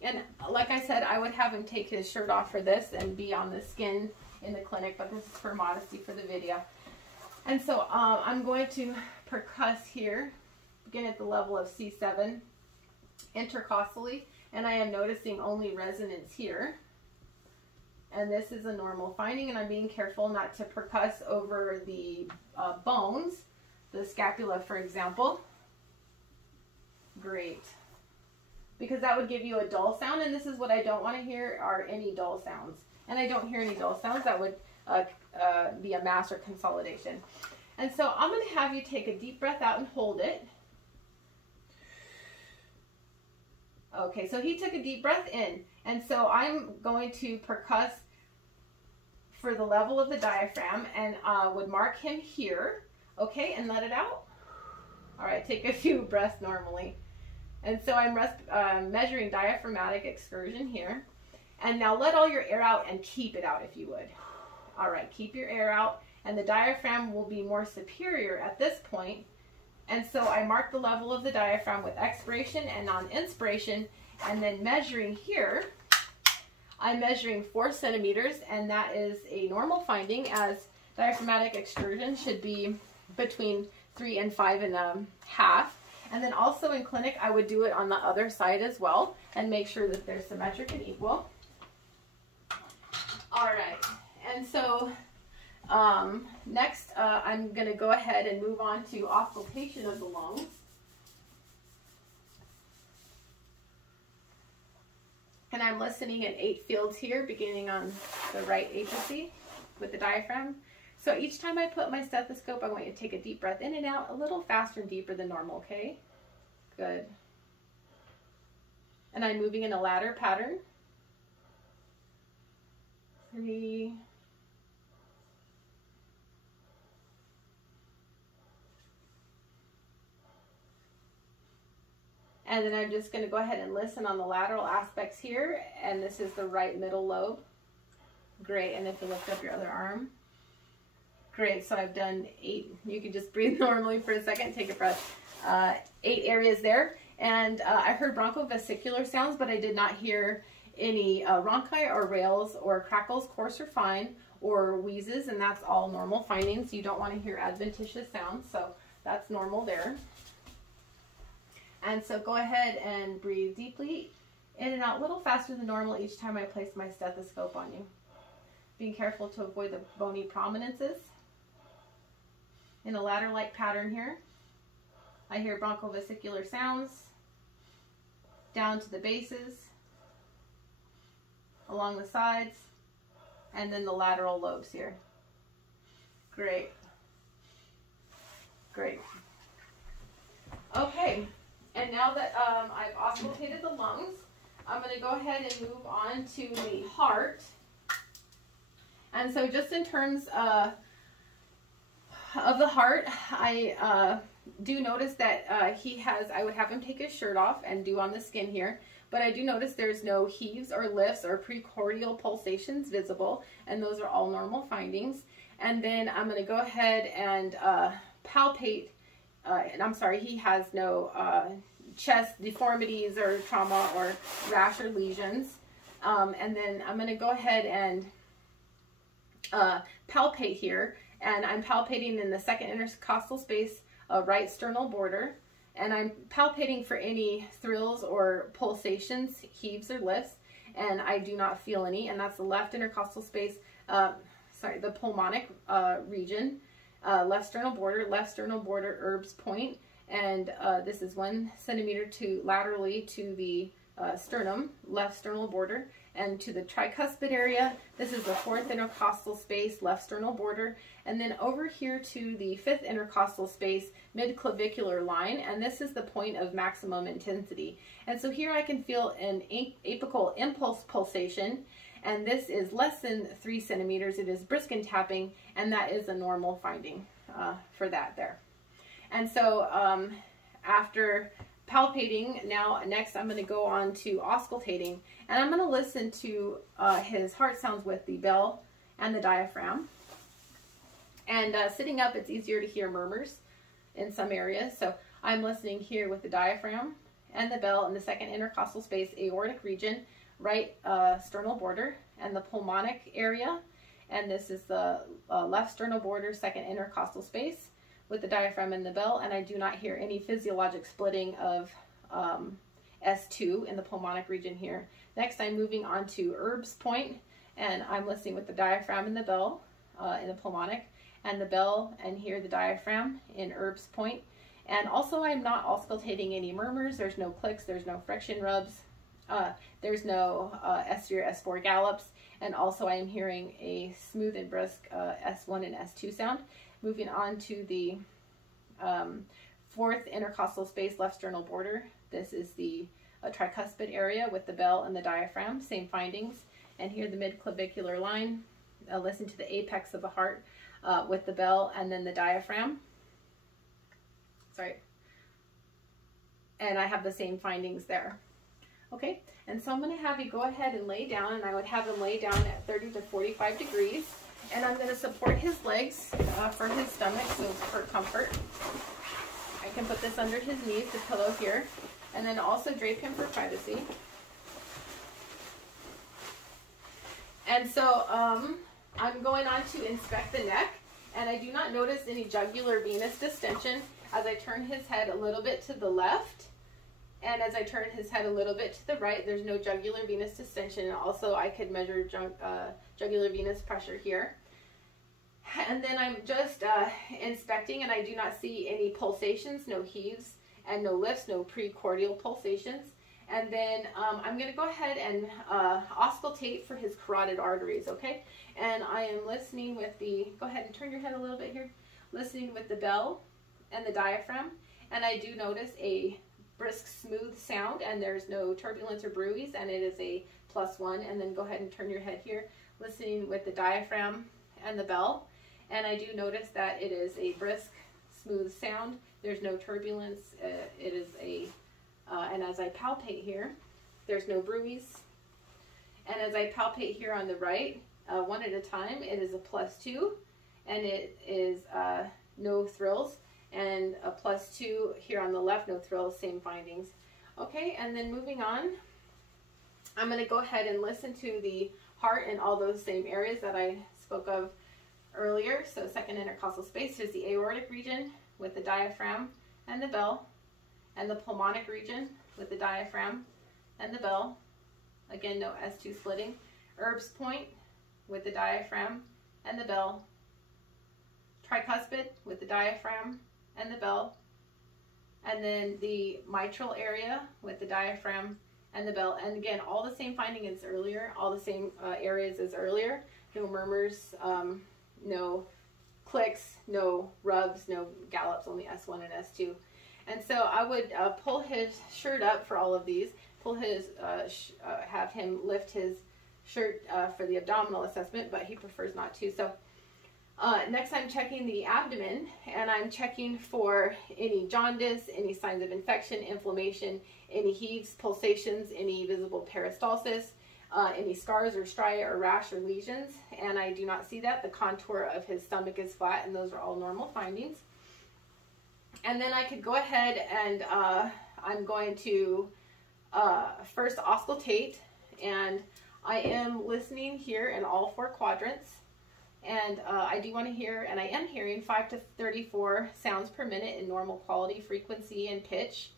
and like I said, I would have him take his shirt off for this and be on the skin in the clinic, but this is for modesty for the video. And so I'm going to percuss here, begin at the level of C7 intercostally, and I am noticing only resonance here. And this is a normal finding, and I'm being careful not to percuss over the bones, the scapula, for example. Great. Because that would give you a dull sound, and this is what I don't want to hear are any dull sounds. And I don't hear any dull sounds. That would be a mass or consolidation. And so I'm going to have you take a deep breath out and hold it. Okay, so he took a deep breath in. And so I'm going to percuss for the level of the diaphragm and would mark him here. Okay, and let it out. All right, take a few breaths normally. And so I'm measuring diaphragmatic excursion here. And now let all your air out and keep it out if you would. All right, keep your air out. And the diaphragm will be more superior at this point. And so I mark the level of the diaphragm with expiration and on inspiration. And then measuring here, I'm measuring 4 centimeters. And that is a normal finding, as diaphragmatic excursion should be between 3 and 5.5. And then also in clinic, I would do it on the other side as well and make sure that they're symmetric and equal. All right, and so next I'm going to go ahead and move on to auscultation of the lungs. And I'm listening in 8 fields here, beginning on the right apice with the diaphragm. So each time I put my stethoscope, I want you to take a deep breath in and out, a little faster and deeper than normal, okay? Good. And I'm moving in a ladder pattern. 3. And then I'm just going to go ahead and listen on the lateral aspects here. And this is the right middle lobe. Great. And if you lift up your other arm. Great. So I've done 8. You can just breathe normally for a second. Take a breath. 8 areas there. And I heard bronchovesicular sounds, but I did not hear any rhonchi or rales or crackles, coarse or fine, or wheezes. And that's all normal findings. You don't want to hear adventitious sounds. So that's normal there. And so go ahead and breathe deeply in and out a little faster than normal each time I place my stethoscope on you. Being careful to avoid the bony prominences. In a ladder-like pattern here. I hear bronchovesicular sounds down to the bases, along the sides, and then the lateral lobes here. Great. Great. Okay. And now that I've auscultated the lungs, I'm going to go ahead and move on to the heart. And so just in terms of the heart, I do notice that I would have him take his shirt off and do on the skin here. But I do notice there's no heaves or lifts or precordial pulsations visible. And those are all normal findings. And then I'm going to go ahead and palpate. And I'm sorry, he has no chest deformities or trauma or rash or lesions. And then I'm going to go ahead and palpate here. And I'm palpating in the second intercostal space, right sternal border. And I'm palpating for any thrills or pulsations, heaves or lifts. And I do not feel any. And that's the left intercostal space, the pulmonic region. Left sternal border, Erb's point, and this is 1 centimeter laterally to the sternum, left sternal border, and to the tricuspid area. This is the 4th intercostal space, left sternal border, and then over here to the 5th intercostal space, mid-clavicular line, and this is the point of maximum intensity. And so here I can feel an apical impulse pulsation. And this is less than 3 centimeters. It is Briskin tapping, and that is a normal finding for that there. And so after palpating, next I'm going to go on to auscultating, and I'm going to listen to his heart sounds with the bell and the diaphragm. And sitting up, it's easier to hear murmurs in some areas. So I'm listening here with the diaphragm and the bell in the second intercostal space, aortic region, right sternal border, and the pulmonic area. And this is the left sternal border, second intercostal space with the diaphragm and the bell. And I do not hear any physiologic splitting of S2 in the pulmonic region here. Next, I'm moving on to Erb's point, and I'm listening with the diaphragm and the bell in the pulmonic, and the bell and here the diaphragm in Erb's point. And also I'm not auscultating any murmurs. There's no clicks, there's no friction rubs. There's no S3 or S4 gallops, and also I am hearing a smooth and brisk S1 and S2 sound. Moving on to the 4th intercostal space, left sternal border. This is the tricuspid area with the bell and the diaphragm, same findings. And here the mid-clavicular line. Listen to the apex of the heart with the bell and then the diaphragm. Sorry. And I have the same findings there. Okay, and so I'm going to have you go ahead and lay down, and I would have him lay down at 30 to 45 degrees, and I'm going to support his legs for his stomach, so for comfort. I can put this under his knees, the pillow here, and then also drape him for privacy. And so I'm going on to inspect the neck, and I do not notice any jugular venous distension as I turn his head a little bit to the left. And as I turn his head a little bit to the right, there's no jugular venous distension. And also I could measure jugular venous pressure here. And then I'm just inspecting, and I do not see any pulsations, no heaves, and no lifts, no precordial pulsations. And then I'm going to go ahead and auscultate for his carotid arteries, okay? And I am listening with the, go ahead and turn your head a little bit here, listening with the bell and the diaphragm. And I do notice a brisk, smooth sound, and there's no turbulence or bruise, and it is a +1. And then go ahead and turn your head here, listening with the diaphragm and the bell. And I do notice that it is a brisk, smooth sound. There's no turbulence. It is a, and as I palpate here, there's no bruise. And as I palpate here on the right, one at a time, it is a +2, and it is no thrills. And a +2 here on the left, no thrills, same findings. Okay, and then moving on, I'm going to go ahead and listen to the heart in all those same areas that I spoke of earlier. So second intercostal space, here's the aortic region with the diaphragm and the bell, and the pulmonic region with the diaphragm and the bell. Again, no S2 slitting. Erb's point with the diaphragm and the bell. Tricuspid with the diaphragm and the bell. And then the mitral area with the diaphragm and the bell. And again, all the same finding as earlier, all the same areas as earlier. No murmurs, no clicks, no rubs, no gallops, only S1 and S2. And so I would pull his shirt up for all of these, pull his, have him lift his shirt for the abdominal assessment, but he prefers not to. So next I'm checking the abdomen, and I'm checking for any jaundice, any signs of infection, inflammation, any heaves, pulsations, any visible peristalsis, any scars or stria or rash or lesions, and I do not see that. The contour of his stomach is flat, and those are all normal findings. And then I could go ahead and I'm going to first auscultate, and I am listening here in all 4 quadrants. And I do want to hear, and I am hearing 5 to 34 sounds per minute in normal quality, frequency, and pitch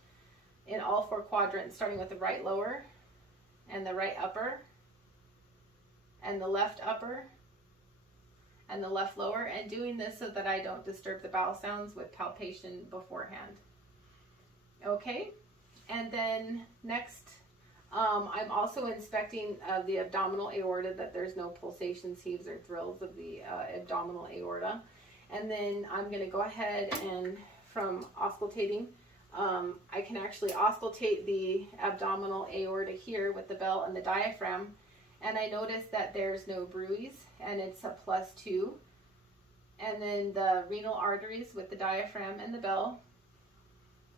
in all 4 quadrants, starting with the right lower, and the right upper, and the left upper, and the left lower, and doing this so that I don't disturb the bowel sounds with palpation beforehand. Okay, and then next, I'm also inspecting the abdominal aorta, that there's no pulsations, heaves, or thrills of the abdominal aorta. And then I'm going to go ahead and, from auscultating, I can actually auscultate the abdominal aorta here with the bell and the diaphragm, and I notice that there's no bruise, and it's a +2. And then the renal arteries with the diaphragm and the bell,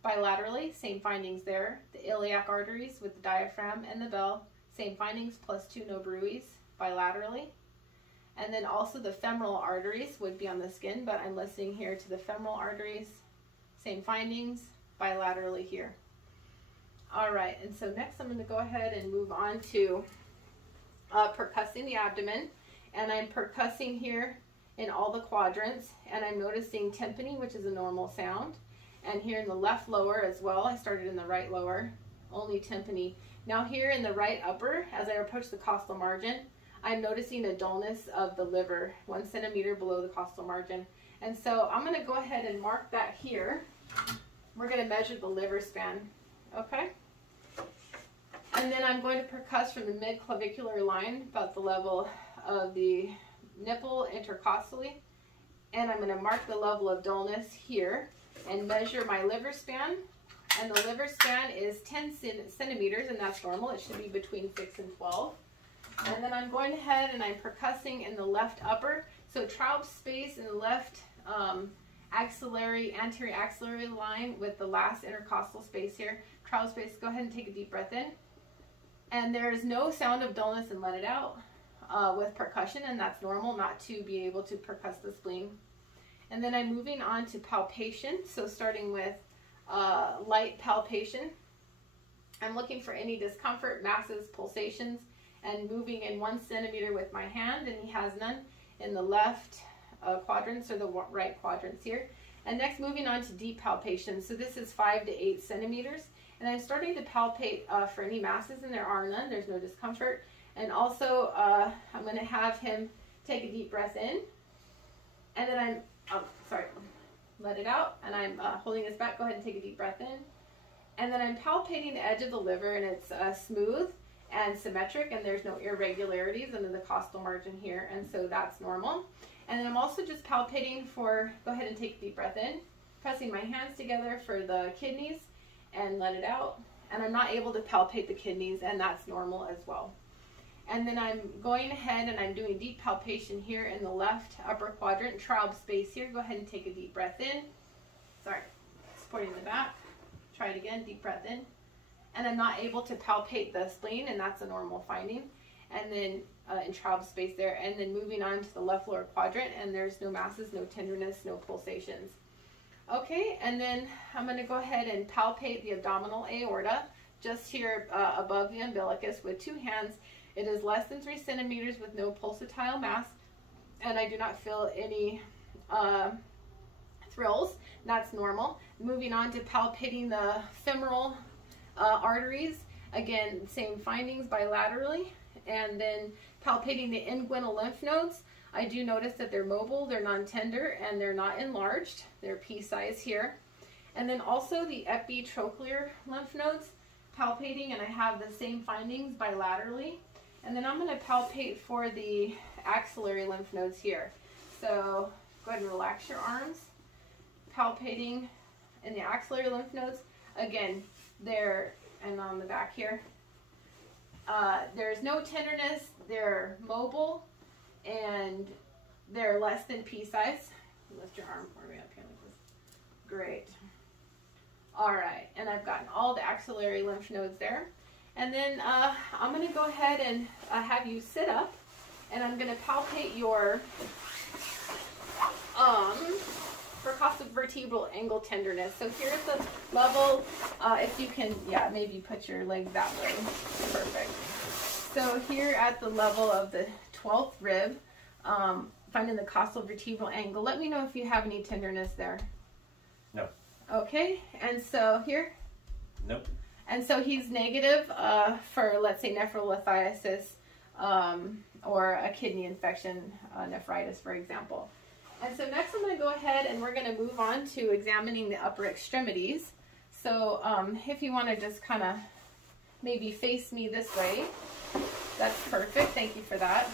bilaterally, same findings there. The iliac arteries with the diaphragm and the bell, same findings, +2, no bruise, bilaterally. And then also the femoral arteries would be on the skin, but I'm listening here to the femoral arteries, same findings, bilaterally here. All right, and so next I'm going to go ahead and move on to percussing the abdomen, and I'm percussing here in all the quadrants, and I'm noticing tympany, which is a normal sound, and here in the left lower as well. I started in the right lower, only tympany. Now here in the right upper, as I approach the costal margin, I'm noticing a dullness of the liver, 1 centimeter below the costal margin. And so I'm going to go ahead and mark that here. We're going to measure the liver span, okay? And then I'm going to percuss from the mid-clavicular line, about the level of the nipple intercostally, and I'm going to mark the level of dullness here and measure my liver span. And the liver span is 10 centimeters, and that's normal. It should be between 6 and 12. And then I'm going ahead and I'm percussing in the left upper. So Traub's space in the left anterior axillary line with the last intercostal space here. Traub's space, go ahead and take a deep breath in. And there is no sound of dullness, and let it out with percussion, and that's normal not to be able to percuss the spleen. And then I'm moving on to palpation. So starting with light palpation, I'm looking for any discomfort, masses, pulsations, and moving in 1 centimeter with my hand, and he has none in the left quadrants or the right quadrants here. And next, moving on to deep palpation. So this is 5 to 8 centimeters, and I'm starting to palpate for any masses, and there are none. There's no discomfort. And also, I'm going to have him take a deep breath in, and then I'm, let it out, and I'm holding this back. Go ahead and take a deep breath in, And then I'm palpating the edge of the liver, and it's smooth and symmetric, and there's no irregularities under the costal margin here, and so that's normal. And then I'm also just palpating for, go ahead and take a deep breath in, pressing my hands together for the kidneys and let it out. And I'm not able to palpate the kidneys, and that's normal as well. And then I'm going ahead and I'm doing deep palpation here in the left upper quadrant, trial space here. Go ahead and take a deep breath in. Sorry, supporting the back. Try it again, deep breath in. And I'm not able to palpate the spleen, and that's a normal finding. And then in trial space there, and then moving on to the left lower quadrant, and there's no masses, no tenderness, no pulsations. Okay, and then I'm going to go ahead and palpate the abdominal aorta, just here above the umbilicus with two hands. It is less than 3 centimeters with no pulsatile mass, and I do not feel any thrills. That's normal. Moving on to palpating the femoral arteries. Again, same findings bilaterally. And then palpating the inguinal lymph nodes. I do notice that they're mobile, they're non-tender, and they're not enlarged. They're pea-size here. And then also the epitrochlear lymph nodes, palpating, and I have the same findings bilaterally. And then I'm going to palpate for the axillary lymph nodes here. So go ahead and relax your arms. Palpating in the axillary lymph nodes. Again, they're, and on the back here, there's no tenderness, they're mobile, and they're less than pea size. Lift your arm for me up here like this. Great. All right, and I've gotten all the axillary lymph nodes there. And then I'm going to go ahead and have you sit up, and I'm going to palpate your vertebral angle tenderness. So here's the level, if you can, yeah, maybe put your leg that way. Perfect. So here at the level of the 12th rib, finding the costal vertebral angle. Let me know if you have any tenderness there. No. Okay, and so here? Nope. And so he's negative for, let's say, nephrolithiasis or a kidney infection, nephritis, for example. And so next I'm going to go ahead and we're going to move on to examining the upper extremities. So if you want to just kind of maybe face me this way, that's perfect. Thank you for that.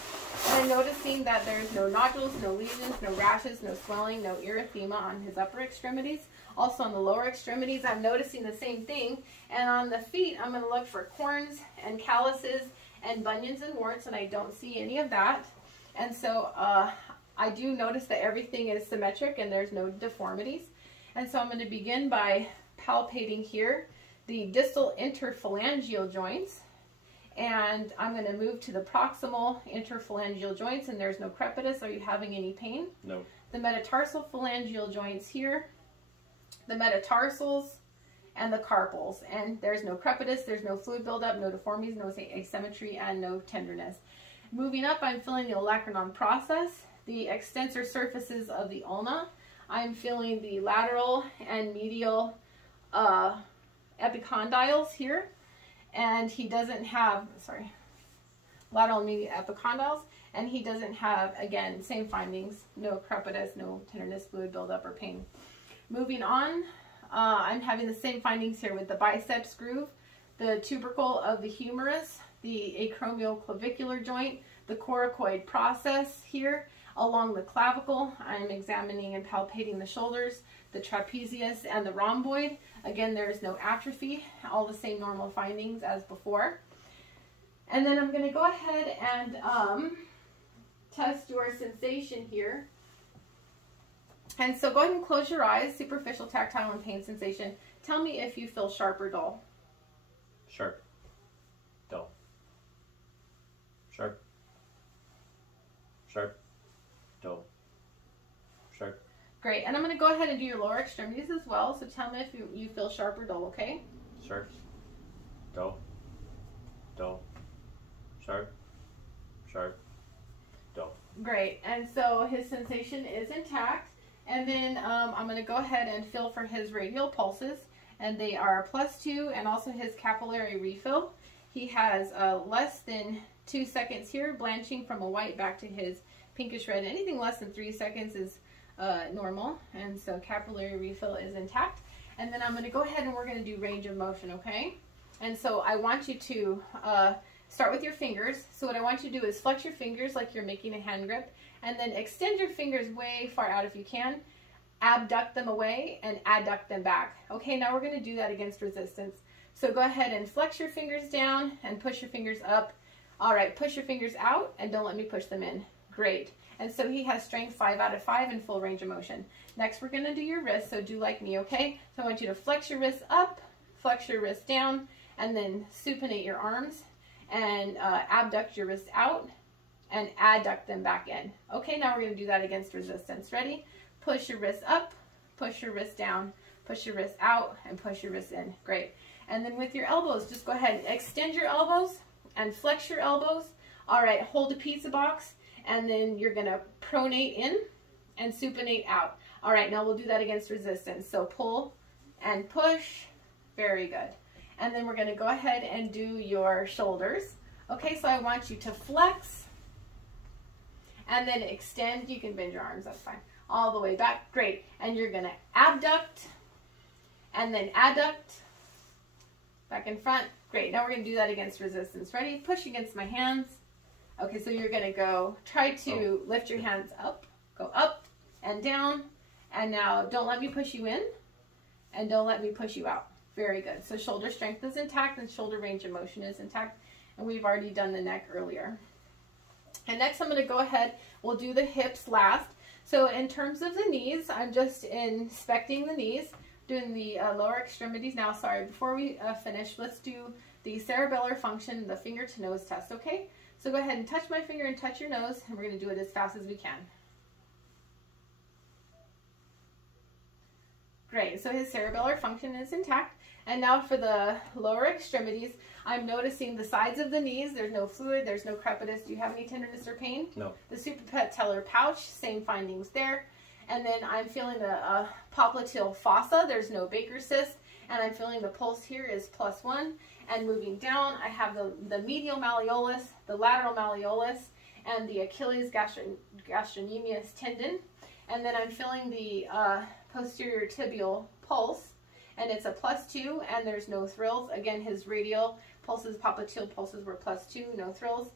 And I'm noticing that there's no nodules, no lesions, no rashes, no swelling, no erythema on his upper extremities. Also on the lower extremities, I'm noticing the same thing. And on the feet, I'm going to look for corns and calluses and bunions and warts, and I don't see any of that. And so I do notice that everything is symmetric and there's no deformities. And so I'm going to begin by palpating here the distal interphalangeal joints. And I'm going to move to the proximal interphalangeal joints, and there's no crepitus. Are you having any pain? No. The metatarsal phalangeal joints here, the metatarsals, and the carpals. And there's no crepitus, there's no fluid buildup, no deformities, no asymmetry, and no tenderness. Moving up, I'm feeling the olecranon process, the extensor surfaces of the ulna. I'm feeling the lateral and medial epicondyles here. And he doesn't have, lateral and medial epicondyles, and he doesn't have, again, same findings, no crepitus, no tenderness, fluid buildup, or pain. Moving on, I'm having the same findings here with the biceps groove, the tubercle of the humerus, the acromioclavicular joint, the coracoid process here, along the clavicle. I'm examining and palpating the shoulders, the trapezius, and the rhomboid. Again, there is no atrophy, all the same normal findings as before. And then I'm going to go ahead and test your sensation here. And so go ahead and close your eyes, superficial, tactile, and pain sensation. Tell me if you feel sharp or dull. Sharp. Dull. Sharp. Sharp. Dull. Sharp. Great, and I'm going to go ahead and do your lower extremities as well, so tell me if you feel sharp or dull, okay? Sharp. Dull. Dull. Sharp. Sharp. Dull. Great, and so his sensation is intact, and then I'm going to go ahead and feel for his radial pulses, and they are +2, and also his capillary refill. He has less than 2 seconds here, blanching from a white back to his pinkish red. Anything less than 3 seconds is normal, and so capillary refill is intact. And then I'm going to go ahead and we're going to do range of motion, okay? And so I want you to start with your fingers. So what I want you to do is flex your fingers like you're making a hand grip, and then extend your fingers way far out if you can. Abduct them away and adduct them back. Okay, now we're going to do that against resistance. So go ahead and flex your fingers down and push your fingers up. All right, push your fingers out and don't let me push them in. Great. And so he has strength 5 out of 5 and full range of motion. Next, we're going to do your wrist, so do like me, okay? So I want you to flex your wrist up, flex your wrist down, and then supinate your arms, and abduct your wrist out, and adduct them back in. Okay, now we're going to do that against resistance. Ready? Push your wrist up, push your wrist down, push your wrist out, and push your wrist in. Great. And then with your elbows, just go ahead and extend your elbows and flex your elbows. All right, hold a pizza box, and then you're going to pronate in and supinate out. All right, now we'll do that against resistance. So pull and push. Very good. And then we're going to go ahead and do your shoulders. Okay, so I want you to flex and then extend. You can bend your arms, that's fine. All the way back. Great. And you're going to abduct and then adduct back in front. Great. Now we're going to do that against resistance. Ready? Push against my hands. Okay, so you're going to go, try to lift your hands up, go up and down, and now don't let me push you in, and don't let me push you out. Very good. So shoulder strength is intact, and shoulder range of motion is intact, and we've already done the neck earlier. And next I'm going to go ahead, we'll do the hips last. So in terms of the knees, I'm just inspecting the knees, doing the lower extremities now. Sorry, before we finish, let's do the cerebellar function, the finger to nose test, okay? So go ahead and touch my finger and touch your nose, and we're going to do it as fast as we can. Great, so his cerebellar function is intact. And now for the lower extremities, I'm noticing the sides of the knees. There's no fluid, there's no crepitus. Do you have any tenderness or pain? No. The suprapatellar pouch, same findings there. And then I'm feeling the popliteal fossa. There's no Baker cyst. And I'm feeling the pulse here is +1. And moving down, I have the medial malleolus, the lateral malleolus, and the Achilles gastrocnemius tendon. And then I'm feeling the posterior tibial pulse, and it's a +2, and there's no thrills. Again, his radial pulses, popliteal pulses were +2, no thrills,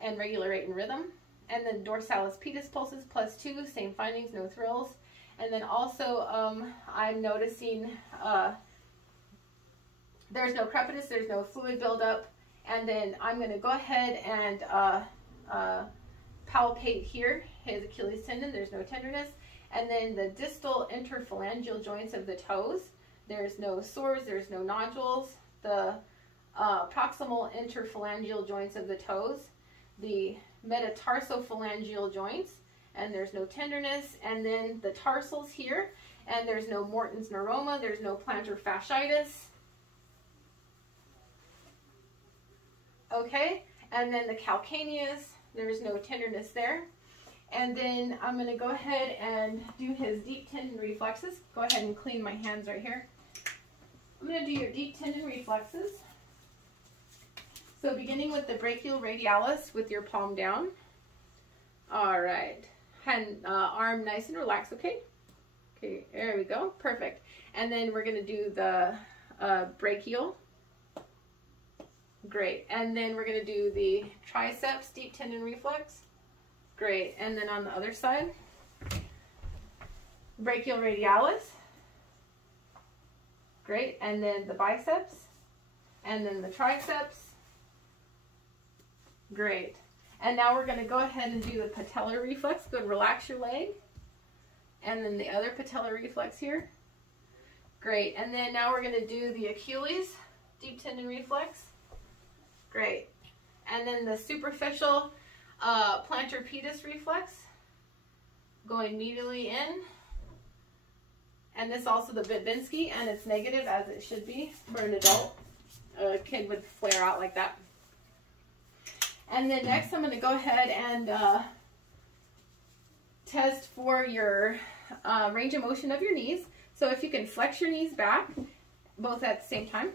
and regular rate and rhythm. And then dorsalis pedis pulses +2, same findings, no thrills. And then also I'm noticing there's no crepitus, there's no fluid buildup. And then I'm going to go ahead and palpate here, his Achilles tendon, there's no tenderness. And then the distal interphalangeal joints of the toes, there's no sores, there's no nodules. The proximal interphalangeal joints of the toes, the metatarsophalangeal joints, and there's no tenderness. And then the tarsals here, and there's no Morton's neuroma, there's no plantar fasciitis. Okay, and then the calcaneus, there's no tenderness there. And then I'm going to go ahead and do his deep tendon reflexes. Go ahead and clean my hands right here. I'm going to do your deep tendon reflexes. So beginning with the brachial radialis with your palm down. All right. Hand, arm nice and relaxed, okay? Okay, there we go. Perfect. And then we're going to do the brachial. Great. And then we're going to do the triceps deep tendon reflex. Great. And then on the other side, brachial radialis. Great. And then the biceps. And then the triceps. Great. And now we're going to go ahead and do the patellar reflex. Good. Relax your leg. And then the other patellar reflex here. Great. And then now we're going to do the Achilles deep tendon reflex. Great. And then the superficial plantar pedis reflex, going medially in. And this also the Babinski, and it's negative as it should be for an adult. A kid would flare out like that. And then next I'm going to go ahead and test for your range of motion of your knees. So if you can flex your knees back, both at the same time.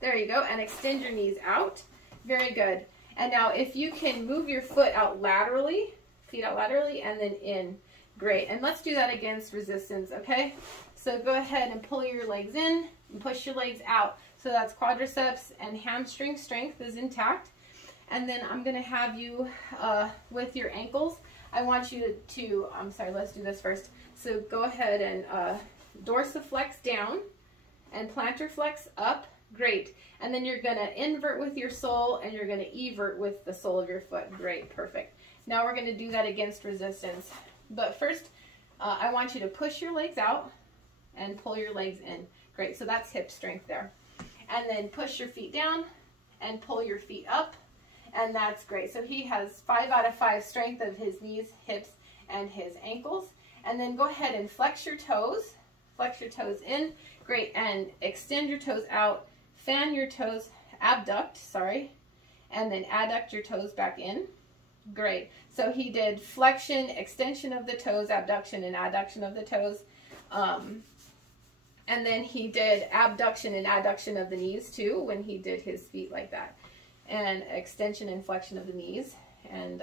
There you go. And extend your knees out. Very good. And now if you can move your foot out laterally, feet out laterally, and then in. Great. And let's do that against resistance, okay? So go ahead and pull your legs in and push your legs out. So that's quadriceps and hamstring strength is intact. And then I'm going to have you with your ankles. I want you to I'm sorry, let's do this first. So go ahead and dorsiflex down and plantar flex up. Great. And then you're going to invert with your sole and you're going to evert with the sole of your foot. Great. Perfect. Now we're going to do that against resistance. But first, I want you to push your legs out and pull your legs in. Great. So that's hip strength there. And then push your feet down and pull your feet up. And that's great. So he has 5 out of 5 strength of his knees, hips, and his ankles. And then go ahead and flex your toes. Flex your toes in. Great. And extend your toes out. Fan your toes, abduct, sorry. And then adduct your toes back in. Great. So he did flexion, extension of the toes, abduction and adduction of the toes. And then he did abduction and adduction of the knees too when he did his feet like that. And extension and flexion of the knees. And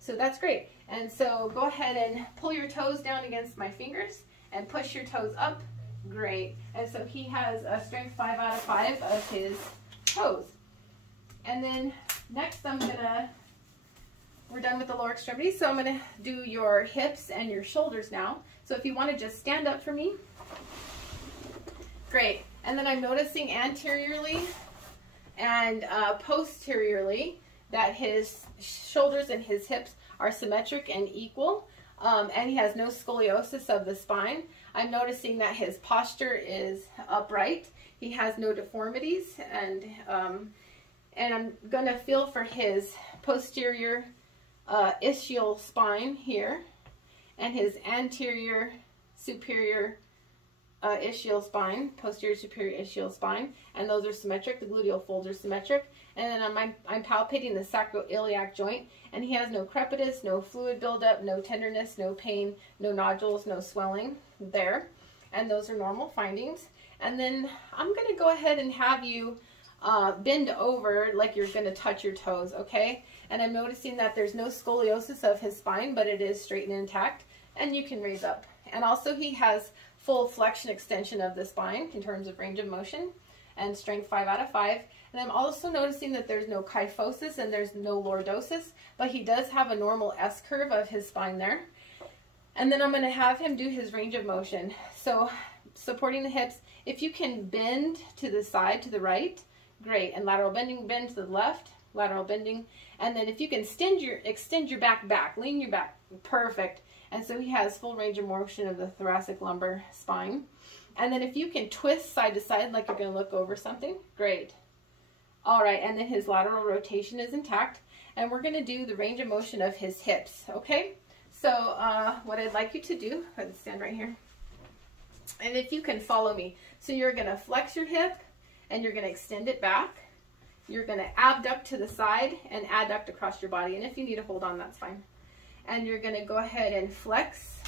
so that's great. And so go ahead and pull your toes down against my fingers and push your toes up. Great. And so he has a strength 5 out of 5 of his toes. And then next we're done with the lower extremities. So I'm going to do your hips and your shoulders now. So if you want to just stand up for me. Great. And then I'm noticing anteriorly and posteriorly that his shoulders and his hips are symmetric and equal. And he has no scoliosis of the spine. I'm noticing that his posture is upright. He has no deformities, and I'm going to feel for his posterior ischial spine here, and his anterior superior ischial spine, posterior superior ischial spine, and those are symmetric. The gluteal folds are symmetric. And then I'm palpating the sacroiliac joint, and he has no crepitus, no fluid buildup, no tenderness, no pain, no nodules, no swelling there. And those are normal findings. And then I'm going to go ahead and have you bend over like you're going to touch your toes, okay? And I'm noticing that there's no scoliosis of his spine, but it is straight and intact, and you can raise up. And also he has full flexion extension of the spine in terms of range of motion and strength 5 out of 5. And I'm also noticing that there's no kyphosis and there's no lordosis, but he does have a normal S-curve of his spine there. And then I'm going to have him do his range of motion. So supporting the hips, if you can bend to the side, to the right, great. And lateral bending, bend to the left, lateral bending. And then if you can extend your back, lean your back, perfect. And so he has full range of motion of the thoracic lumbar spine. And then if you can twist side to side like you're going to look over something, great. All right, and then his lateral rotation is intact. And we're going to do the range of motion of his hips, okay? So what I'd like you to do, let's stand right here. And if you can follow me. So you're going to flex your hip and you're going to extend it back. You're going to abduct to the side and adduct across your body. And if you need to hold on, that's fine. And you're going to go ahead and flex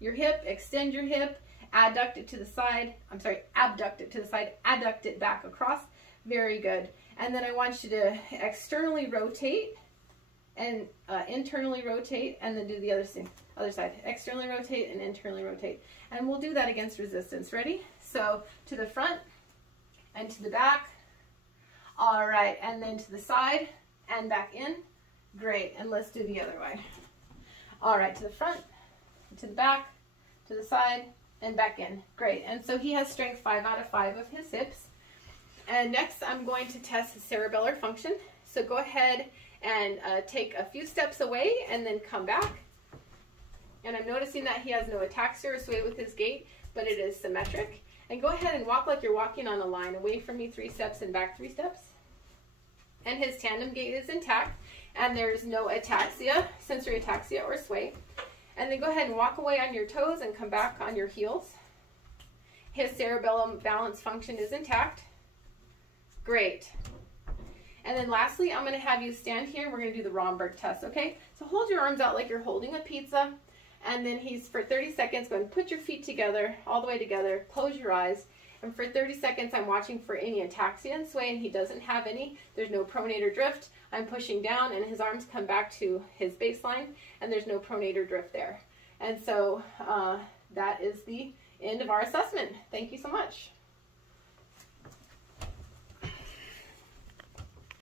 your hip, extend your hip, adduct it to the side. I'm sorry, abduct it to the side, adduct it back across. Very good. And then I want you to externally rotate and internally rotate, and then do the other side. Externally rotate and internally rotate. And we'll do that against resistance. Ready? So to the front and to the back. All right, and then to the side and back in. Great, and let's do the other way. All right, to the front, to the back, to the side, and back in. Great, and so he has strength 5 out of 5 of his hips. And next I'm going to test his cerebellar function. So go ahead and take a few steps away and then come back. And I'm noticing that he has no ataxia or sway with his gait, but it is symmetric. And go ahead and walk like you're walking on a line. Away from me 3 steps and back 3 steps. And his tandem gait is intact. And there's no ataxia, sensory ataxia or sway. And then go ahead and walk away on your toes and come back on your heels. His cerebellum balance function is intact. Great. And then lastly, I'm going to have you stand here. We're going to do the Romberg test, okay? So hold your arms out like you're holding a pizza. And then he's, for 30 seconds, going to put your feet together, all the way together, close your eyes. And for 30 seconds, I'm watching for any ataxia and sway, and he doesn't have any. There's no pronator drift. I'm pushing down, and his arms come back to his baseline, and there's no pronator drift there. And so that is the end of our assessment. Thank you so much.